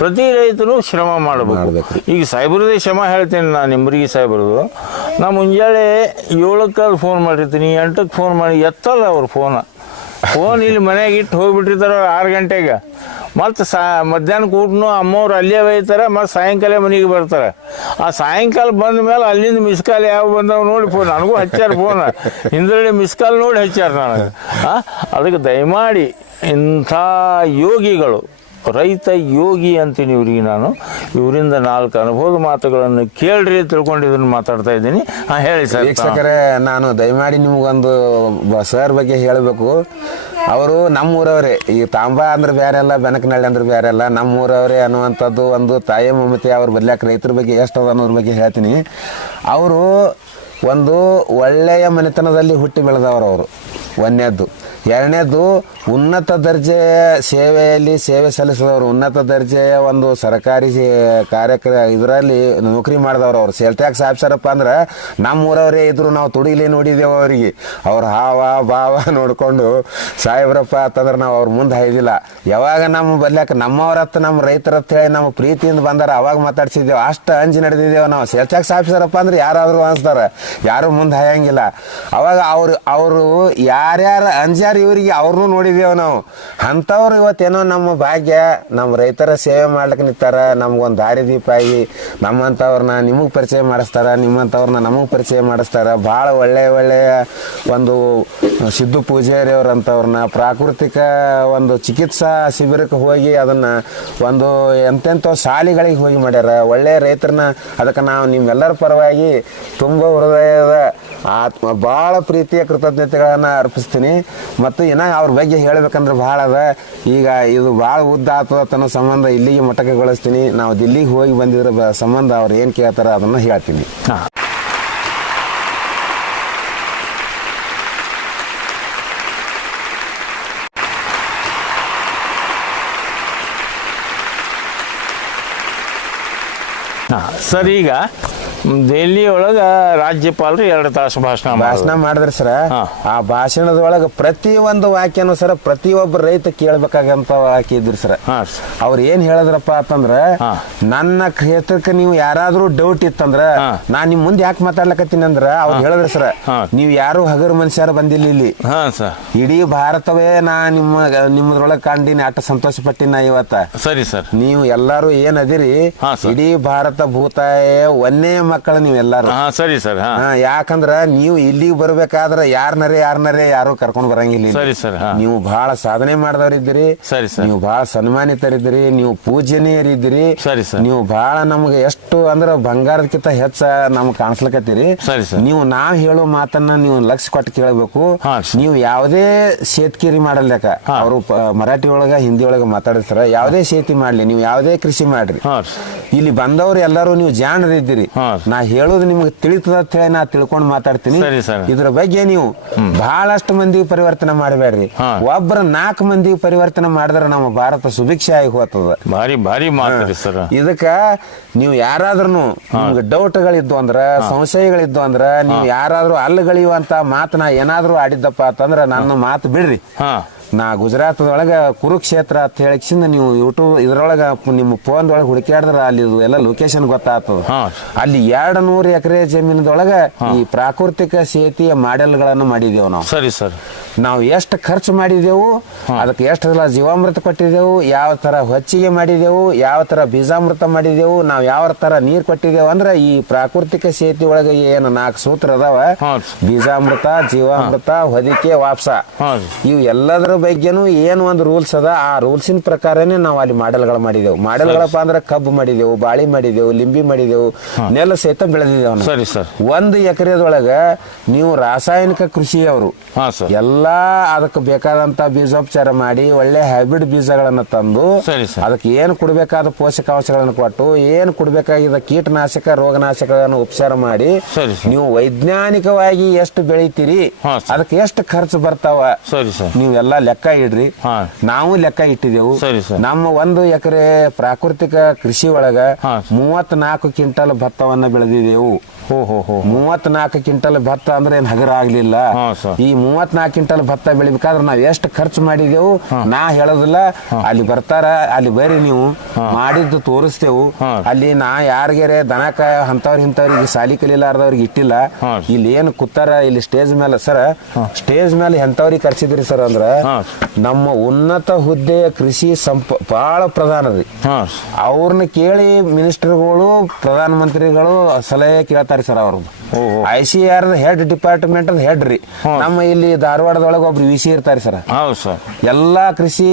ಪ್ರತಿ ರೈತನು ಶ್ರಮ ಮಾಡಬೇಕು. ಈಗ ಸಾಹೇಬ್ರದೇ ಶ್ರಮ ಹೇಳ್ತೇನೆ ನಾನು ನಿಮ್ಮರಿಗೆ ಸಾಹೇಬ್ರದು. ನಾ ಮುಂಜಾನೆ ಏಳಕ್ಕೆ ಫೋನ್ ಮಾಡಿರ್ತೀನಿ ಎಂಟಕ್ಕೆ ಫೋನ್ ಮಾಡಿ ಎತ್ತಲ್ಲ ಅವ್ರ ಫೋನ ಫೋನ್ ಇಲ್ಲಿ ಮನೆಗೆ ಇಟ್ಟು ಹೋಗಿಬಿಟ್ಟಿರ್ತಾರೆ ಆರು ಗಂಟೆಗೆ. ಮತ್ತು ಸಾ ಮಧ್ಯಾಹ್ನ ಕೂಟ್ನು ಅಮ್ಮವ್ರು ಅಲ್ಲೇ ಒಯ್ತಾರೆ ಮತ್ತು ಸಾಯಂಕಾಲ ಮನೆಗೆ ಬರ್ತಾರೆ. ಆ ಸಾಯಂಕಾಲ ಬಂದ ಮೇಲೆ ಅಲ್ಲಿಂದ ಮಿಸ್ ಕಾಲ್ ಯಾವ ಬಂದವು ನೋಡಿ ಫೋನ್ ನನಗೂ ಹಚ್ಚಾರ ಫೋನ್ ಹಿಂದ್ಗಡೆ ಮಿಸ್ ಕಾಲ್ ನೋಡಿ ಹಚ್ಚಾರ ನನಗೆ. ಅದಕ್ಕೆ ದಯಮಾಡಿ ಇಂಥ ಯೋಗಿಗಳು ರೈತ ಯೋಗಿ ಅಂತೀನಿ ಇವ್ರಿಗೆ ನಾನು. ಇವರಿಂದ ನಾಲ್ಕು ಅನುಭವದ ಮಾತುಗಳನ್ನು ಕೇಳ್ರಿ ತಿಳ್ಕೊಂಡು ಇದನ್ನು ಮಾತಾಡ್ತಾ ಇದ್ದೀನಿ. ಹಾಂ, ಹೇಳಿ ಸರ್. ವೀಕ್ಷಕರೇ, ನಾನು ದಯಮಾಡಿ ನಿಮಗೊಂದು ಸರ್ ಬಗ್ಗೆ ಹೇಳಬೇಕು. ಅವರು ನಮ್ಮೂರವರೇ. ಈ ತಾಂಬ ಅಂದ್ರೆ ಬೇರೆ ಅಲ್ಲ, ಬೆನಕನಹಳ್ಳಿ ಅಂದ್ರೆ ಬೇರೆ ಅಲ್ಲ. ನಮ್ಮೂರವರೇ ಅನ್ನುವಂಥದ್ದು ಒಂದು ತಾಯಿ ಮಮತೆ ಅವ್ರ ಬದಲಾಕ ರೈತರ ಬಗ್ಗೆ ಎಷ್ಟು ಅದ ಅನ್ನೋದ್ರ ಬಗ್ಗೆ ಹೇಳ್ತೀನಿ. ಅವರು ಒಂದು ಒಳ್ಳೆಯ ಮನೆತನದಲ್ಲಿ ಹುಟ್ಟಿ ಬೆಳೆದವರು ಅವರು, ಒಂದನೇದ್ದು. ಎರಡನೇದ್ದು ಉನ್ನತ ದರ್ಜೆಯ ಸೇವೆಯಲ್ಲಿ ಸೇವೆ ಸಲ್ಲಿಸಿದವರು, ಉನ್ನತ ದರ್ಜೆಯ ಒಂದು ಸರ್ಕಾರಿ ಕಾರ್ಯಕ್ರ ಇದರಲ್ಲಿ ನೌಕರಿ ಮಾಡಿದವರು ಅವ್ರು. ಸೇಲ್ ಟ್ಯಾಕ್ಸ್ ಆಫೀಸರಪ್ಪ ಅಂದ್ರೆ ನಮ್ಮ ಊರವರೇ ಇದ್ರು ನಾವು ತುಡಿಲಿ ನೋಡಿದ್ದೇವೆ ಅವರಿಗೆ. ಅವ್ರ ಹಾವ, ಭಾವ ನೋಡಿಕೊಂಡು, ಸಾಹೇಬ್ರಪ್ಪ ಅಂತಂದ್ರೆ ನಾವು ಅವ್ರ ಮುಂದೆ ಹಾಯ್ದಿಲ್ಲ. ಯಾವಾಗ ನಮ್ಮ ಬರ್ಲ್ಯಾಕ ನಮ್ಮವ್ರ ನಮ್ಮ ರೈತರ ಹತ್ರ ಹೇಳಿ ನಮ್ಮ ಪ್ರೀತಿಯಿಂದ ಬಂದಾರ, ಅವಾಗ ಮಾತಾಡ್ಸಿದ್ದೇವೆ ಅಷ್ಟು ಅಂಜಿ ನಡೆದಿದ್ದೇವೆ ನಾವು. ಸೇಲ್ ಟ್ಯಾಕ್ಸ್ ಆಫೀಸರಪ್ಪ ಅಂದ್ರೆ ಯಾರಾದರೂ ಅನ್ಸ್ತಾರೆ. ಯಾರು ಮುಂದೆ ಹಾಯಂಗಿಲ್ಲ. ಅವಾಗ ಅವರು ಅವರು ಯಾರ್ಯಾರು ಅಂಜಾರ ಇವರಿಗೆ? ಅವ್ರನ್ನೂ ನೋಡಿದ್ದೇವೆ ನಾವು. ಅಂಥವ್ರು ಇವತ್ತೇನೋ ನಮ್ಮ ಭಾಗ್ಯ, ನಮ್ಮ ರೈತರ ಸೇವೆ ಮಾಡ್ಲಿಕ್ಕೆ ನಿಂತಾರ, ನಮ್ಗೊಂದು ದಾರಿ ದೀಪ ಆಗಿ ನಮ್ಮಂಥವ್ರನ್ನ ನಿಮಗೆ ಪರಿಚಯ ಮಾಡಿಸ್ತಾರ ನಿಮ್ಮಂಥವ್ರನ್ನ ನಮಗೆ ಪರಿಚಯ ಮಾಡಿಸ್ತಾರ. ಭಾಳ ಒಳ್ಳೆಯ ಒಳ್ಳೆಯ ಒಂದು ಸಿದ್ದು ಪೂಜಾರಿ ಅವ್ರಂಥವ್ರನ್ನ ಪ್ರಾಕೃತಿಕ ಒಂದು ಚಿಕಿತ್ಸಾ ಶಿಬಿರಕ್ಕೆ ಹೋಗಿ ಅದನ್ನು ಒಂದು ಎಂತೆಂಥ ಶಾಲೆಗಳಿಗೆ ಹೋಗಿ ಮಾಡ್ಯಾರ. ಒಳ್ಳೆಯ ರೈತರನ್ನ ಅದಕ್ಕೆ ನಾವು ನಿಮ್ಮೆಲ್ಲರ ಪರವಾಗಿ ತುಂಬ ಹೃದಯದ ಆತ್ಮ, ಭಾಳ ಪ್ರೀತಿಯ ಕೃತಜ್ಞತೆಗಳನ್ನು ಅರ್ಪಿಸ್ತೀನಿ. ಮತ್ತು ಏನ ಅವ್ರ ಬಗ್ಗೆ ಹೇಳಬೇಕಂದ್ರೆ ಭಾಳ ಅದ. ಈಗ ಇದು ಭಾಳ ಉದ್ದ ಆಗ್ತದ ಅನ್ನೋ ಸಂಬಂಧ ಇಲ್ಲಿಗೆ ಮಟ್ಟಕಗೊಳಿಸ್ತೀನಿ ನಾವು ದಿಲ್ಲಿಗೆ ಹೋಗಿ ಬಂದಿದ್ರ ಸಂಬಂಧ ಅವ್ರು ಏನು ಕೇಳ್ತಾರೆ ಅದನ್ನು ಹೇಳ್ತೀನಿ. ಸರ್ ಈಗ ದೆಹಲಿ ಒಳಗ ರಾಜ್ಯಪಾಲರು ಎರಡು ತಾಸು ಭಾಷಣ ಭಾಷಣ ಮಾಡಿದ್ರು. ಸರ. ಆ ಭಾಷಣದೊಳಗೆ ಪ್ರತಿ ಒಂದು ವಾಕ್ಯನೂ ಸರ ಪ್ರತಿಯೊಬ್ಬ ರೈತ ಕೇಳ್ಬೇಕಾಗಂತ ವಾಕ್ಯ ಇದ್ರಿ ಸರ. ಅವ್ರು ಏನ್ ಹೇಳಿದ್ರಪ್ಪ ಅಂತಂದ್ರ ನನ್ನ ಕ್ಷೇತ್ರಕ್ಕೆ ನೀವು ಯಾರಾದ್ರೂ ಡೌಟ್ ಇತ್ತಂದ್ರ ನಾ ನಾನ್ ನಿಮ್ ಮುಂದೆ ಯಾಕೆ ಮಾತಾಡ್ಲಕತ್ತೀನಿ ಅಂದ್ರ ಅವ್ರು ಹೇಳಿದ್ರಿ ಸರ. ನೀವು ಯಾರು ಹಗರ್ ಮನುಷ್ಯರು ಬಂದಿಲ್ಲ ಇಲ್ಲಿ. ಇಡೀ ಭಾರತವೇ ನಾ ನಿಮ್ಮ ನಿಮ್ಮದ್ರೊಳಗೆ ಕಂಡಿನಿ ಅಟ್ಟ ಸಂತೋಷ ಪಟ್ಟಿನ ಇವತ್ತ. ಸರಿ ಸರ್. ನೀವು ಎಲ್ಲಾರು ಏನ್ ಅದಿರಿ ಇಡೀ ಭಾರತ ಭೂತಾಯ ಒಂದೇ ಮಕ್ಕಳು ನೀವು ಎಲ್ಲಾರು ಹಾಂ ಸರಿ ಸರ್ ಹಾಂ ಹಾ, ಯಾಕಂದ್ರ ನೀವು ಇಲ್ಲಿಗೆ ಬರ್ಬೇಕಾದ್ರ ಯಾರನರೇ ಯಾರನರೇ ಯಾರು ಕರ್ಕೊಂಡ್ ಬರಂಗಿಲ್ಲ ಇಲ್ಲಿ. ಸರಿ ಸರ್ ಹಾಂ ನೀವು ಬಹಳ ಸಾಧನೆ ಮಾಡಿದವರಿದ್ದೀರಿ ಸರಿ ಸರ್. ನೀವು ಬಹಳ ಸನ್ಮಾನಿತರಿದ್ದೀರಿ ನೀವು ಪೂಜನೀಯರಿದ್ದೀರಿ ಸರಿ ಸರ್. ನೀವು ಬಹಳ ನಮ್ಗೆ ಎಷ್ಟು ಅಂದ್ರ ಬಂಗಾರದಕ್ಕಿಂತ ಹೆಚ್ಚ ನಮ್ಗೆ ಕಾಣಿಸ್ಲಕತ್ತೀರಿ ಸರಿ ಸರ್. ನೀವು ನಾವ್ ಹೇಳೋ ಮಾತನ್ನ ನೀವು ಲಕ್ಷ ಕೊಟ್ಟು ಕೇಳಬೇಕು ಹಾ, ಸರ್. ನೀವು ಯಾವುದೇ ಸೇತ್ಕಿರಿ ಮಾಡಲ್ಯಾಕ ಹಾ. ಅವರು ಮರಾಠಿ ಒಳಗ ಹಿಂದಿ ಒಳಗ ಮಾತಾಡಿಸ್ತಾರ ಯಾವುದೇ ಸೇತಿ ಮಾಡ್ಲಿ ನೀವು ಯಾವುದೇ ಕೃಷಿ ಮಾಡ್ರಿ ಹಾಂ ಇಲ್ಲಿ ಬಂದವ್ರು ಎಲ್ಲರೂ ನೀವು ಜಾಣರಿದ್ದೀರಿ ಹಾ. ನಾ ಹೇಳೋದು ನಿಮ್ಗೆ ತಿಳಿತದ ಅಂತ ಹೇಳಿ ನಾ ತಿಳ್ಕೊಂಡು ಮಾತಾಡ್ತೀನಿ. ಸರಿ, ಸರ್. ಇದ್ರ ಬಗ್ಗೆ ನೀವು ಬಹಳಷ್ಟು ಮಂದಿಗೆ ಪರಿವರ್ತನೆ ಮಾಡಬೇಡ್ರಿ. ಹಾ. ಒಬ್ಬರ ನಾಲ್ಕು ಮಂದಿಗೆ ಪರಿವರ್ತನೆ ಮಾಡಿದ್ರೆ ನಮ್ಮ ಭಾರತ ಸುಭಿಕ್ಷೆ ಆಗಿ ಹೋಗ್ತದ. ಭಾರಿ ಭಾರಿ ಸರ್. ಇದಕ್ಕ ನೀವು ಯಾರಾದ್ರೂ ನಿಮ್ಗೆ ಡೌಟ್ಗಳಿದ್ದು ಅಂದ್ರ ಸಂಶಯಗಳಿದ್ದು ಅಂದ್ರ ನೀವು ಯಾರಾದ್ರೂ ಅಲ್ಲಗಳಿಯುವಂತ ಮಾತನ್ನ ಏನಾದ್ರೂ ಆಡಿದ್ದಪ್ಪ ಅಂತಂದ್ರ ನನ್ನ ಮಾತು ಬಿಡ್ರಿ. ಹಾಂ. ನಾ ಗುಜರಾತ್ದೊಳಗ ಕುರುಕ್ಷೇತ್ರ ಅಂತ ಹೇಳಿಕ್ಸಿಂದ ನೀವು ಯೂಟ್ಯೂಬ್ ಇದ್ರೊಳಗ ನಿಮ್ಮ ಫೋನ್ ಒಳಗೆ ಹುಡುಕ್ಯಾಡಿದ್ರ ಅಲ್ಲಿ ಇದು ಎಲ್ಲ ಲೊಕೇಶನ್ ಗೊತ್ತಾಗ್ತದೆ. ಅಲ್ಲಿ ಎರಡು ನೂರು ಎಕರೆ ಜಮೀನದೊಳಗ ಈ ಪ್ರಾಕೃತಿಕ ಸೇತಿಯ ಮಾಡೆಲ್ಗಳನ್ನು ಮಾಡಿದ್ದೇವೆ ನಾವು. ಸರಿ ಸರ್. ನಾವು ಎಷ್ಟು ಖರ್ಚು ಮಾಡಿದೆವು ಅದಕ್ಕೆ ಎಷ್ಟು ಸಲ ಜೀವಾಮೃತ ಕೊಟ್ಟಿದ್ದೆವು ಯಾವ ತರ ಹೊಚ್ಚಿಗೆ ಮಾಡಿದೆವು ಯಾವ ತರ ಬೀಜಾಮೃತ ಮಾಡಿದೆವು ನಾವು ಯಾವ ತರ ನೀರ್ ಕೊಟ್ಟಿದ್ದೆವು ಅಂದ್ರೆ ಈ ಪ್ರಾಕೃತಿಕ ಸೇತಿ ಒಳಗೆ ಏನು ನಾಲ್ಕು ಸೂತ್ರ ಅದಾವ. ಬೀಜಾಮೃತ ಜೀವಾಮೃತ ಹೊದಿಕೆ ವಾಪ್ಸ. ಇವು ಎಲ್ಲದರ ಬಗ್ಗೆನೂ ಏನು ಒಂದು ರೂಲ್ಸ್ ಅದ ಆ ರೂಲ್ಸಿನ ಪ್ರಕಾರನೇ ನಾವು ಅಲ್ಲಿ ಮಾಡೆಲ್ಗಳು ಮಾಡಿದೆವು. ಮಾಡೆಲ್ಗಳಪ್ಪ ಅಂದ್ರೆ ಕಬ್ಬು ಮಾಡಿದೆವು ಬಾಳಿ ಮಾಡಿದೆವು ಲಿಂಬಿ ಮಾಡಿದೆವು ನೆಲ ಸಹಿತ ಬೆಳೆದಿದ್ದೇವೆ ಸರಿ ಸರ್. ಒಂದು ಎಕರೆದೊಳಗ ನೀವು ರಾಸಾಯನಿಕ ಕೃಷಿ ಅವರು ಎಲ್ಲಾ ಅದಕ್ಕೆ ಬೇಕಾದಂತ ಬೀಜೋಪಚಾರ ಮಾಡಿ ಒಳ್ಳೆ ಹೈಬ್ರಿಡ್ ಬೀಜಗಳನ್ನ ತಂದು. ಅದಕ್ಕೆ ಏನು ಕೊಡಬೇಕಾದ ಪೋಷಕಾಂಶಗಳನ್ನು ಕೊಟ್ಟು ಏನು ಕೊಡಬೇಕಾಗಿದ್ದ ಕೀಟನಾಶಕ ರೋಗನಾಶಕಗಳನ್ನು ಉಪಚಾರ ಮಾಡಿ ನೀವು ವೈಜ್ಞಾನಿಕವಾಗಿ ಎಷ್ಟು ಬೆಳಿತೀರಿ. ಅದಕ್ಕೆ ಎಷ್ಟು ಖರ್ಚು ಬರ್ತಾವ ನೀವೆಲ್ಲ ಲೆಕ್ಕ ಇಡ್ರಿ. ನಾವು ಲೆಕ್ಕ ಇಟ್ಟಿದೆವು. ನಮ್ಮ ಒಂದು ಎಕರೆ ಪ್ರಾಕೃತಿಕ ಕೃಷಿ ಒಳಗ. ಮೂವತ್ನಾಲ್ಕು ಕ್ವಿಂಟಲ್ ಭತ್ತವನ್ನ ಬೆಳೆದಿದೆವು ಮೂವತ್ನಾಲ್ಕು ಕ್ವಿಂಟಲ್ ಭತ್ತ ಅಂದ್ರೆ ಏನ್ ಹಗರ ಆಗ್ಲಿಲ್ಲ. ಈ ಮೂವತ್ನಾಲ್ಕು ಕ್ವಿಂಟಲ್ ಭತ್ತ ಬೆಳಿಬೇಕಾದ್ರೆ ನಾವ್ ಎಷ್ಟು ಖರ್ಚು ಮಾಡಿದೆವು? ನಾ ಹೇಳೋದಿಲ್ಲ. ಅಲ್ಲಿ ಬರ್ತಾರ ಅಲ್ಲಿ ಬರ್ರಿ ನೀವು ಮಾಡಿದ್ದು ತೋರಿಸ್ತೇವು. ಅಲ್ಲಿ ನಾ ಯಾರಿಗೆರೆ ದನಕ ಅಂತವ್ರ ಇಂಥವ್ರಿಗೆ ಸಾಲಿ ಕಲಿಲಾರ್ದವ್ರಿಗೆ ಇಟ್ಟಿಲ್ಲ. ಇಲ್ಲಿ ಏನ್ ಕೂತಾರ ಇಲ್ಲಿ ಸ್ಟೇಜ್ ಮೇಲೆ ಸರ್ ಸ್ಟೇಜ್ ಮೇಲೆ ಎಂತವ್ರಿಗೆ ಕರ್ಸಿದ್ರಿ ಸರ್ ಅಂದ್ರ ನಮ್ಮ ಉನ್ನತ ಹುದ್ದೆಯ ಕೃಷಿ ಸಂಪ ಬಹಳ ಪ್ರಧಾನ ರೀ. ಅವ್ರನ್ನ ಕೇಳಿ ಮಿನಿಸ್ಟರ್ಗಳು ಪ್ರಧಾನ ಮಂತ್ರಿಗಳು ಸಲಹೆ ಕೇಳ್ತಾರೆ ಸರ್ ಅವ್ರದ್ದು ಓಹೋ. I C R head department head ರೀ. ನಮ್ಮ ಇಲ್ಲಿ ಧಾರವಾಡದೊಳಗೆ ಒಬ್ರು ವಿ ಸಿ ಇರ್ತಾರೆ ಸರ್. ಹೌದು ಸರ್. ಎಲ್ಲಾ ಕೃಷಿ